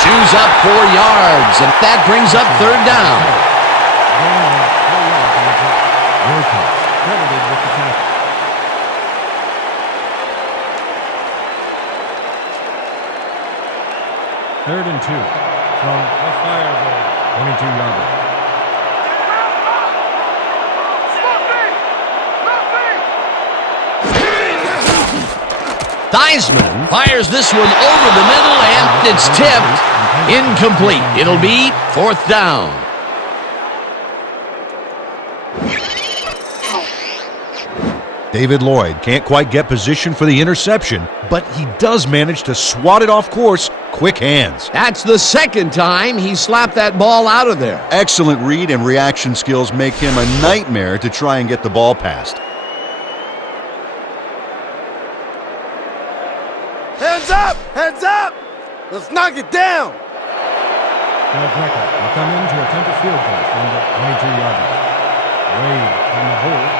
Chews up 4 yards, and that brings up 3rd down. Credited with the tackle. Third and 2 from the Firebirds. 22-yarder. Theismann fires this one over the middle, and it's tipped. Incomplete. It'll be 4th down. David Lloyd can't quite get position for the interception, but he does manage to swat it off course. Quick hands. That's the 2nd time he slapped that ball out of there. Excellent read and reaction skills make him a nightmare to try and get the ball past. Hands up! Hands up! Let's knock it down! Del Greco will come in to attempt a field goal from the 22-yard line. Wade on the hold.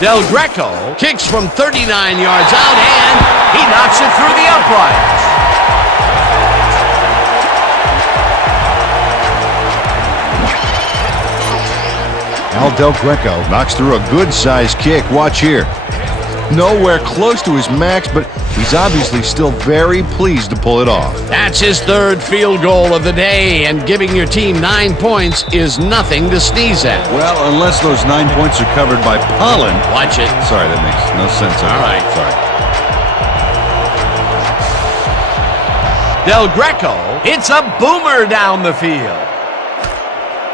Del Greco kicks from 39 yards out, and he knocks it through the uprights. Al Del Greco knocks through a good-sized kick. Watch here. Nowhere close to his max, but he's obviously still very pleased to pull it off. That's his 3rd field goal of the day, and giving your team 9 points is nothing to sneeze at. Well, unless those 9 points are covered by pollen. Watch it. Sorry, that makes no sense. All right. Sorry. Del Greco hits a boomer down the field.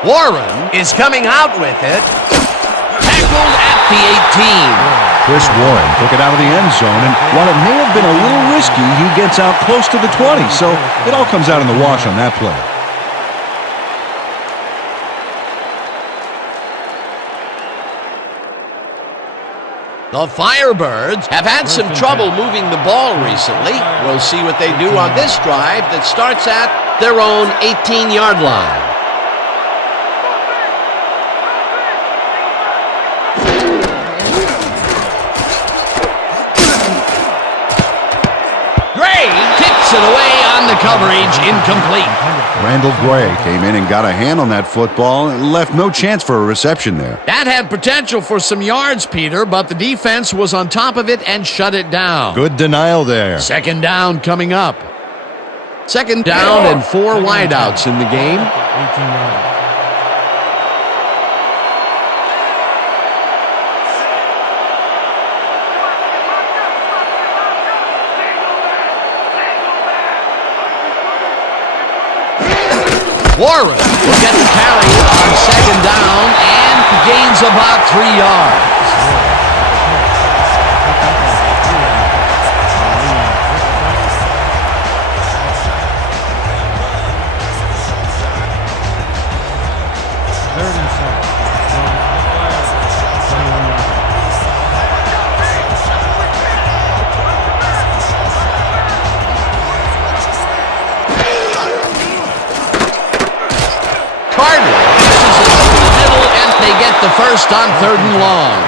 Warren is coming out with it. Tackled at the 18. Chris Warren took it out of the end zone, and while it may have been a little risky, he gets out close to the 20, so it all comes out in the wash on that play. The Firebirds have had some trouble moving the ball recently. We'll see what they do on this drive that starts at their own 18-yard line. It away on the coverage, incomplete. Randall Gray came in and got a hand on that football and left no chance for a reception there. That had potential for some yards, Peter, but the defense was on top of it and shut it down. Good denial there. Second down coming up. Second down and 4 wideouts in the game. 18 yards. Warren will get the carry on second down and gains about 3 yards. Third and 7. From the Firebirds, 21 yards. Carter pushes it over the middle, and they get the first on 3rd and long.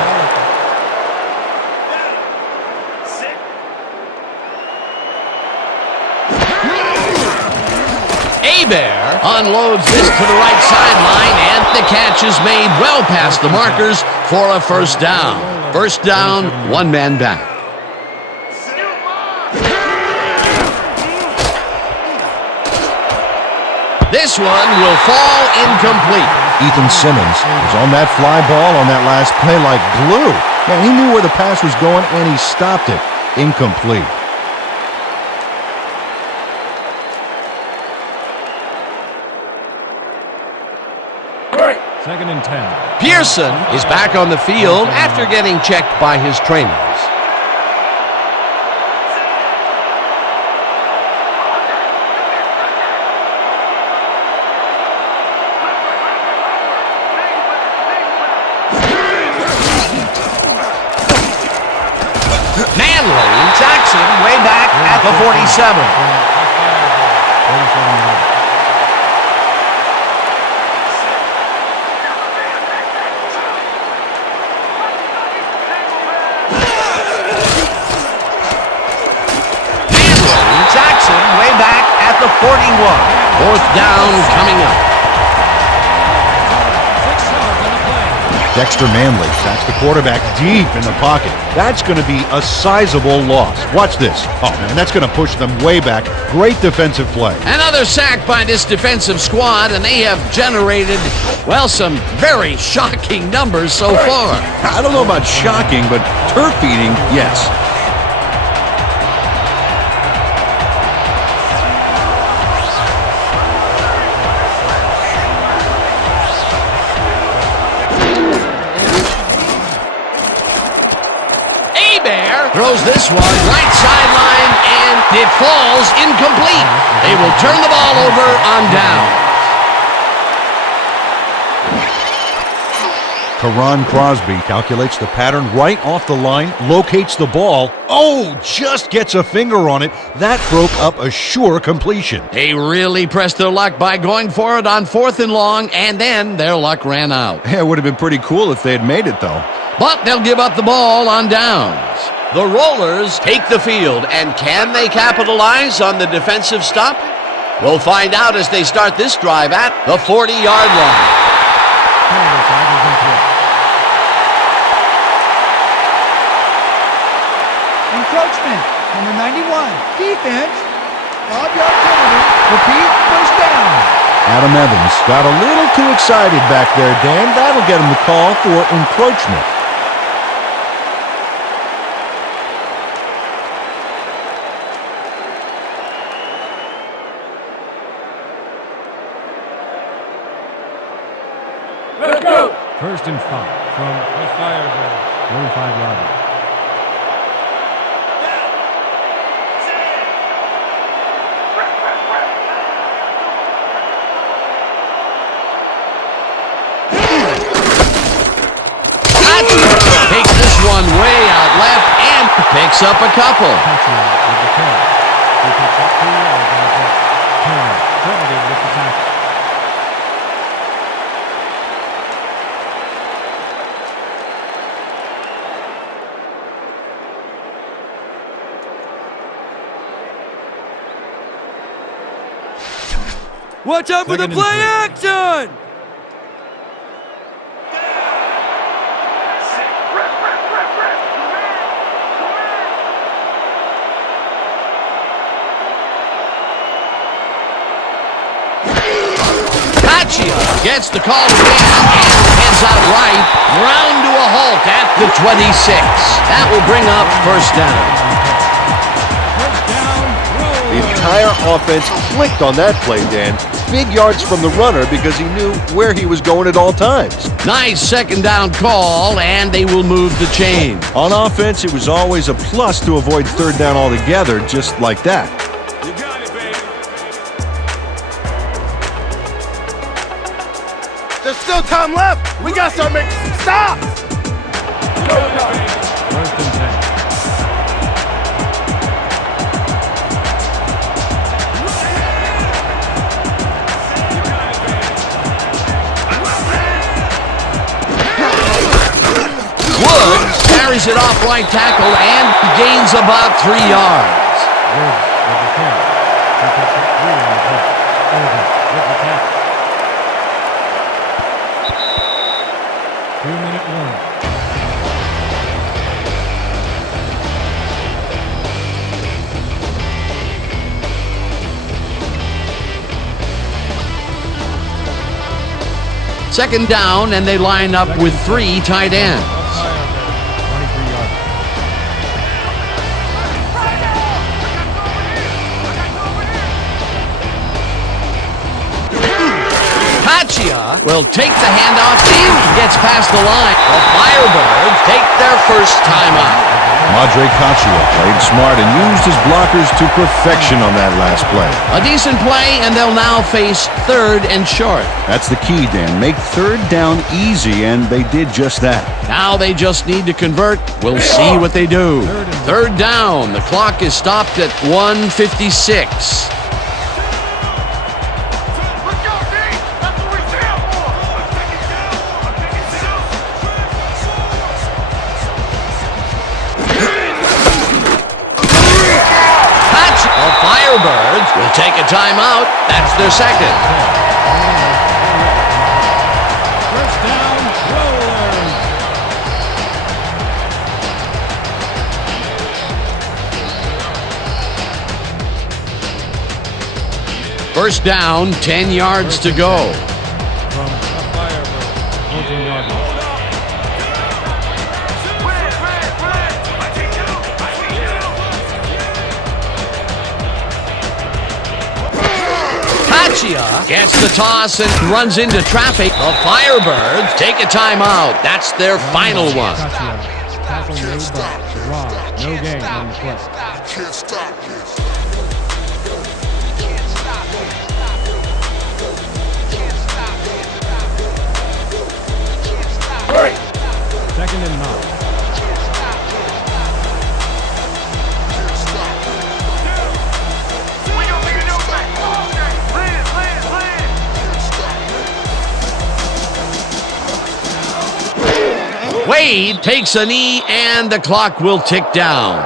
Hebert unloads this to the right sideline, and the catch is made well past the markers for a first down. First down, 1 man back. This one will fall incomplete. Ethan Simmons was on that fly ball on that last play like glue. Man, he knew where the pass was going, and he stopped it. Incomplete. Second and 10. Pearson is back on the field after getting checked by his trainers. Manley Jackson way back at the 47. 47 yards. Manley Jackson way back at the 41. 4th down coming up. 6 yards on the play. Dexter Manley sacks the quarterback deep in the pocket. That's going to be a sizable loss. Watch this. Oh, man, that's going to push them way back. Great defensive play. Another sack by this defensive squad, and they have generated, well, some very shocking numbers so far. I don't know about shocking, but turf eating, yes. Hebert throws this one right sideline, and it falls incomplete. They will turn the ball over on down. Karan Crosby calculates the pattern right off the line, locates the ball. Oh, just gets a finger on it. That broke up a sure completion. They really pressed their luck by going for it on 4th and long, and then their luck ran out. Yeah, it would have been pretty cool if they had made it, though. But they'll give up the ball on downs. The Rollers take the field, and can they capitalize on the defensive stop? We'll find out as they start this drive at the 40-yard line. Penalty flag is in play. Encroachment, number 91. Defense, 5-yard penalty. Repeat, first down. Adam Evans got a little too excited back there, Dan. That'll get him the call for encroachment. First and 5 from the Firebirds. 45 yards. Takes this one way out left and picks up a couple. Touchdown with the catch. He picks up 2 yards on the play. Turner credited with the tackle. Watch out for the Second and play 3. action! Gets the call again and heads out right, round to a halt at the 26. That will bring up first down. The entire offense clicked on that play, Dan. Big yards from the runner because he knew where he was going at all times. Nice second down call, and they will move the chain. On offense, it was always a plus to avoid third down altogether, just like that. You got it, baby. There's still time left. We got to start making some stops. First and 10. Woods carries it off right tackle and gains about 3 yards. Woods with the carry. He picks up 3 on the play. Over with the tackle. 2-minute warning. Second down, and they line up with 3 tight ends. 23 yards. Paccia will take the handoff and gets past the line. The Firebirds take their first timeout. Madre Caccia played smart and used his blockers to perfection on that last play. A decent play, and they'll now face third and short. That's the key, Dan. Make third down easy, and they did just that. Now they just need to convert. We'll see what they do. Third down. The clock is stopped at 1:56. Firebirds will take a timeout. That's their second. First down, Rollers. First down, 10 yards to go. From the Firebirds. 14-yard line. Gets the toss and runs into traffic. The Firebirds take a timeout. That's their final one. Tackle made by Rob. No gain on the play. Can't stop this. Second and 9. Wade takes a knee, and the clock will tick down.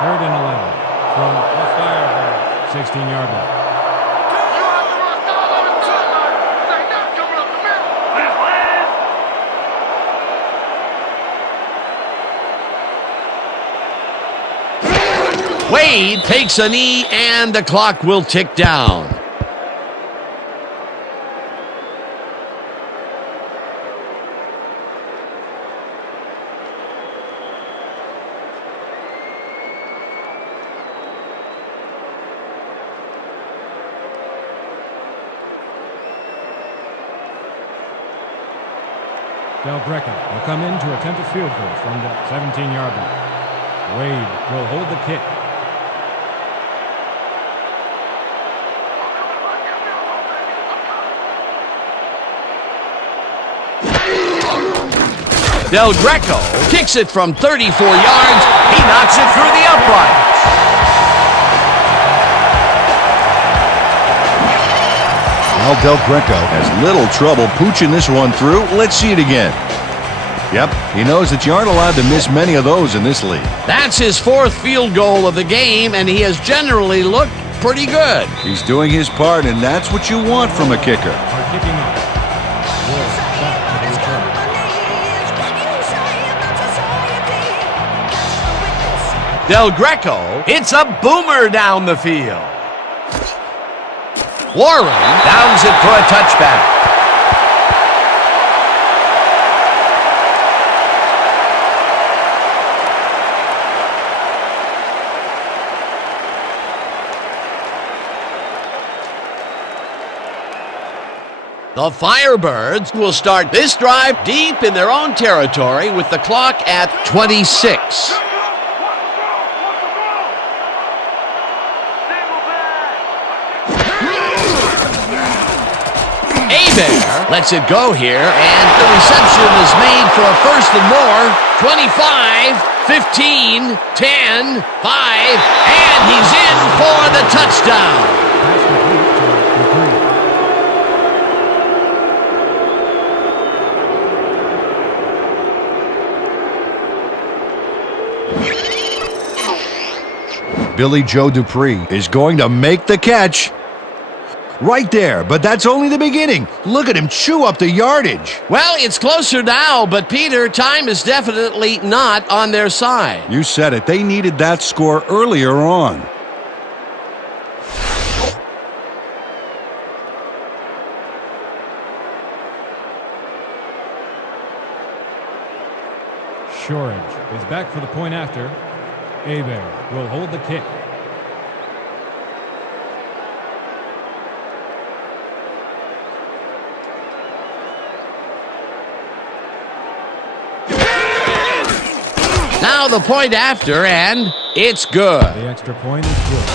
Third and 11 from the Firebirds. 16-yard line. Wade takes a knee, and the clock will tick down. Del Greco will come in to attempt a field goal from the 17-yard line. Wade will hold the kick. Del Greco kicks it from 34 yards. He knocks it through the uprights. Well, Del Greco has little trouble pooching this one through. Let's see it again. Yep, he knows that you aren't allowed to miss many of those in this league. That's his 4th field goal of the game, and he has generally looked pretty good. He's doing his part, and that's what you want from a kicker. Are kicking off. Wolves back to the return. Del Greco hits a boomer down the field. Warren downs it for a touchback. The Firebirds will start this drive deep in their own territory with the clock at 26. Abear lets it go here, and the reception is made for a first and more. 25, 15, 10, 5, and he's in for the touchdown. Billy Joe Dupree is going to make the catch. Right there, but that's only the beginning. Look at him chew up the yardage. Well, it's closer now, but Peter, time is definitely not on their side. You said it. They needed that score earlier on. Shorage is back for the point after. Abear will hold the kick. Now the point after, and it's good. The extra point is good.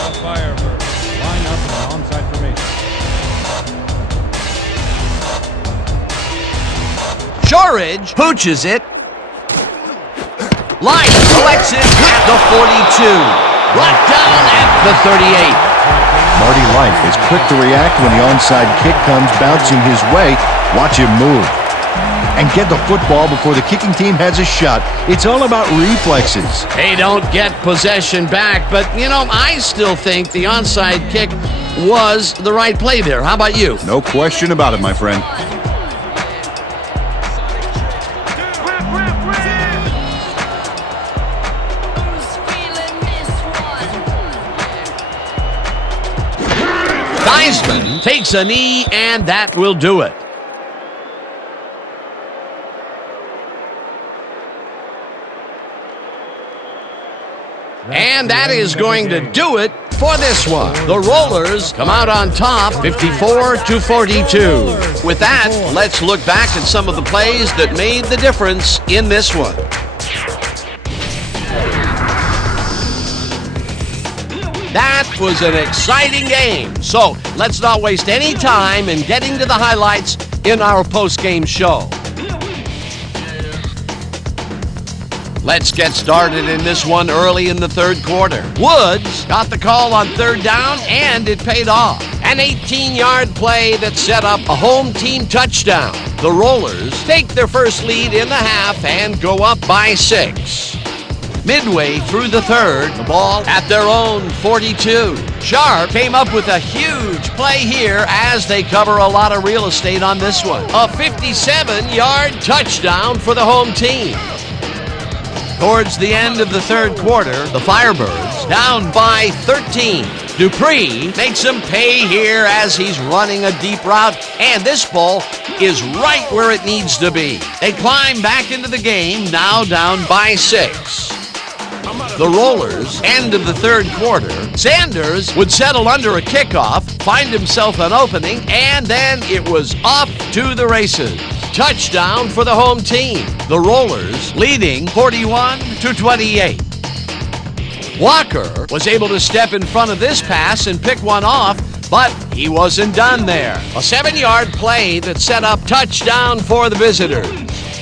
The Firebirds line up in an onside formation. Shorage pooches it. Light collects it at the 42. Brought down at the 38. Marty Light is quick to react when the onside kick comes bouncing his way. Watch him move. And get the football before the kicking team has a shot. It's all about reflexes. They don't get possession back, but, I still think the onside kick was the right play there. How about you? No question about it, my friend. Heisman takes a knee, and that will do it. And that is going to do it for this one. The Rollers come out on top, 54-42. With that, let's look back at some of the plays that made the difference in this one. That was an exciting game. So let's not waste any time in getting to the highlights in our post-game show. Let's get started in this one early in the third quarter. Woods got the call on third down, and it paid off. An 18-yard play that set up a home team touchdown. The Rollers take their first lead in the half and go up by 6. Midway through the third, the ball at their own 42. Sharp came up with a huge play here as they cover a lot of real estate on this one. A 57-yard touchdown for the home team. Towards the end of the third quarter, the Firebirds down by 13. Dupree makes them pay here as he's running a deep route, and this ball is right where it needs to be. They climb back into the game, now down by 6. The Rollers, end of the third quarter. Sanders would settle under a kickoff, find himself an opening, and then it was off to the races. Touchdown for the home team. The Rollers leading 41-28. Walker was able to step in front of this pass and pick one off, but he wasn't done there. A 7-yard play that set up touchdown for the visitors.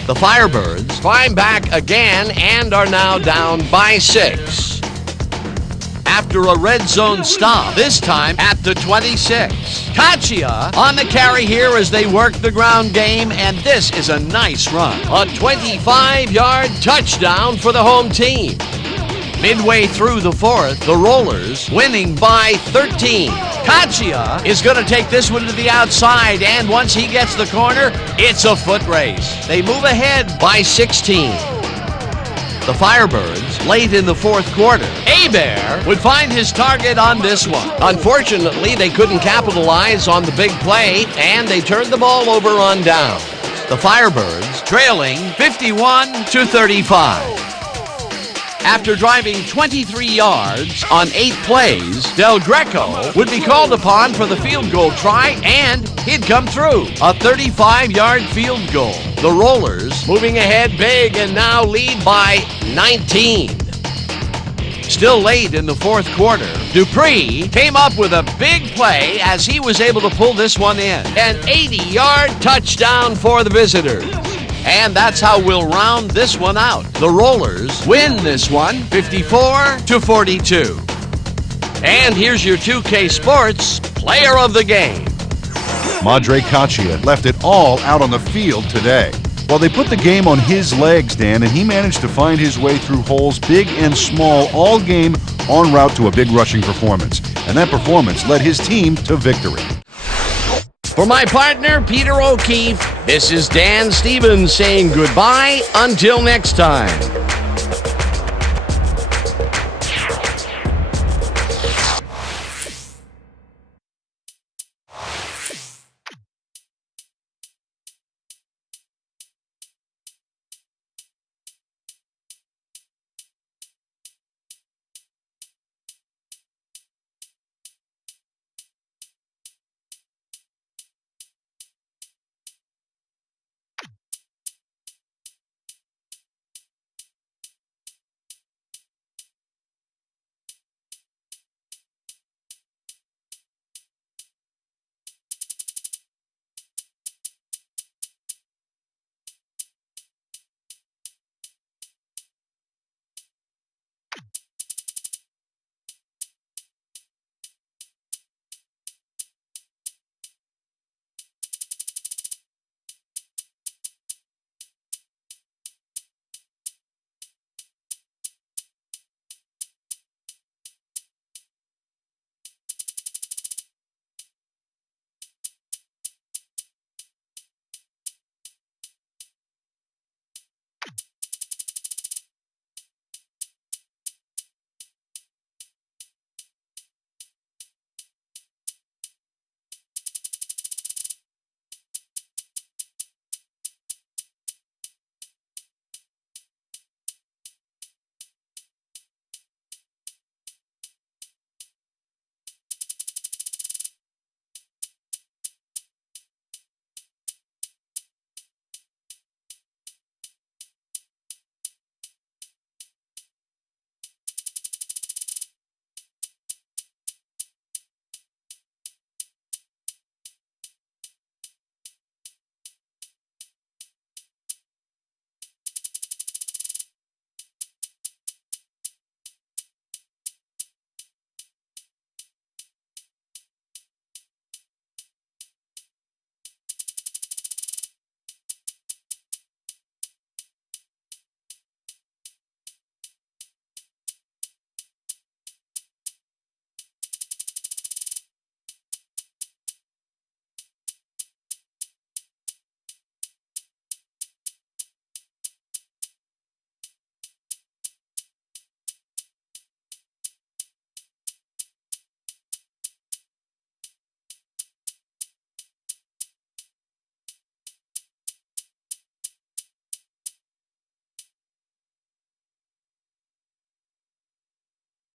The Firebirds climb back again and are now down by 6. After a red zone stop, this time at the 26. Kachia on the carry here as they work the ground game, and this is a nice run. A 25-yard touchdown for the home team. Midway through the fourth, the Rollers winning by 13. Kachia is going to take this one to the outside, and once he gets the corner, it's a foot race. They move ahead by 16. The Firebirds, late in the fourth quarter, Bear would find his target on this one. Unfortunately, they couldn't capitalize on the big play, and they turned the ball over on downs. The Firebirds trailing 51-35. After driving 23 yards on 8 plays, Del Greco would be called upon for the field goal try, and he'd come through. A 35-yard field goal. The Rollers moving ahead big and now lead by 19. Still late in the fourth quarter, Dupree came up with a big play as he was able to pull this one in. An 80-yard touchdown for the visitors. And that's how we'll round this one out. The Rollers win this one 54-42. And here's your 2K Sports Player of the Game. Madre Kachia left it all out on the field today. Well, they put the game on his legs, Dan, and he managed to find his way through holes big and small all game en route to a big rushing performance. And that performance led his team to victory. For my partner, Peter O'Keefe, this is Dan Stevens saying goodbye until next time.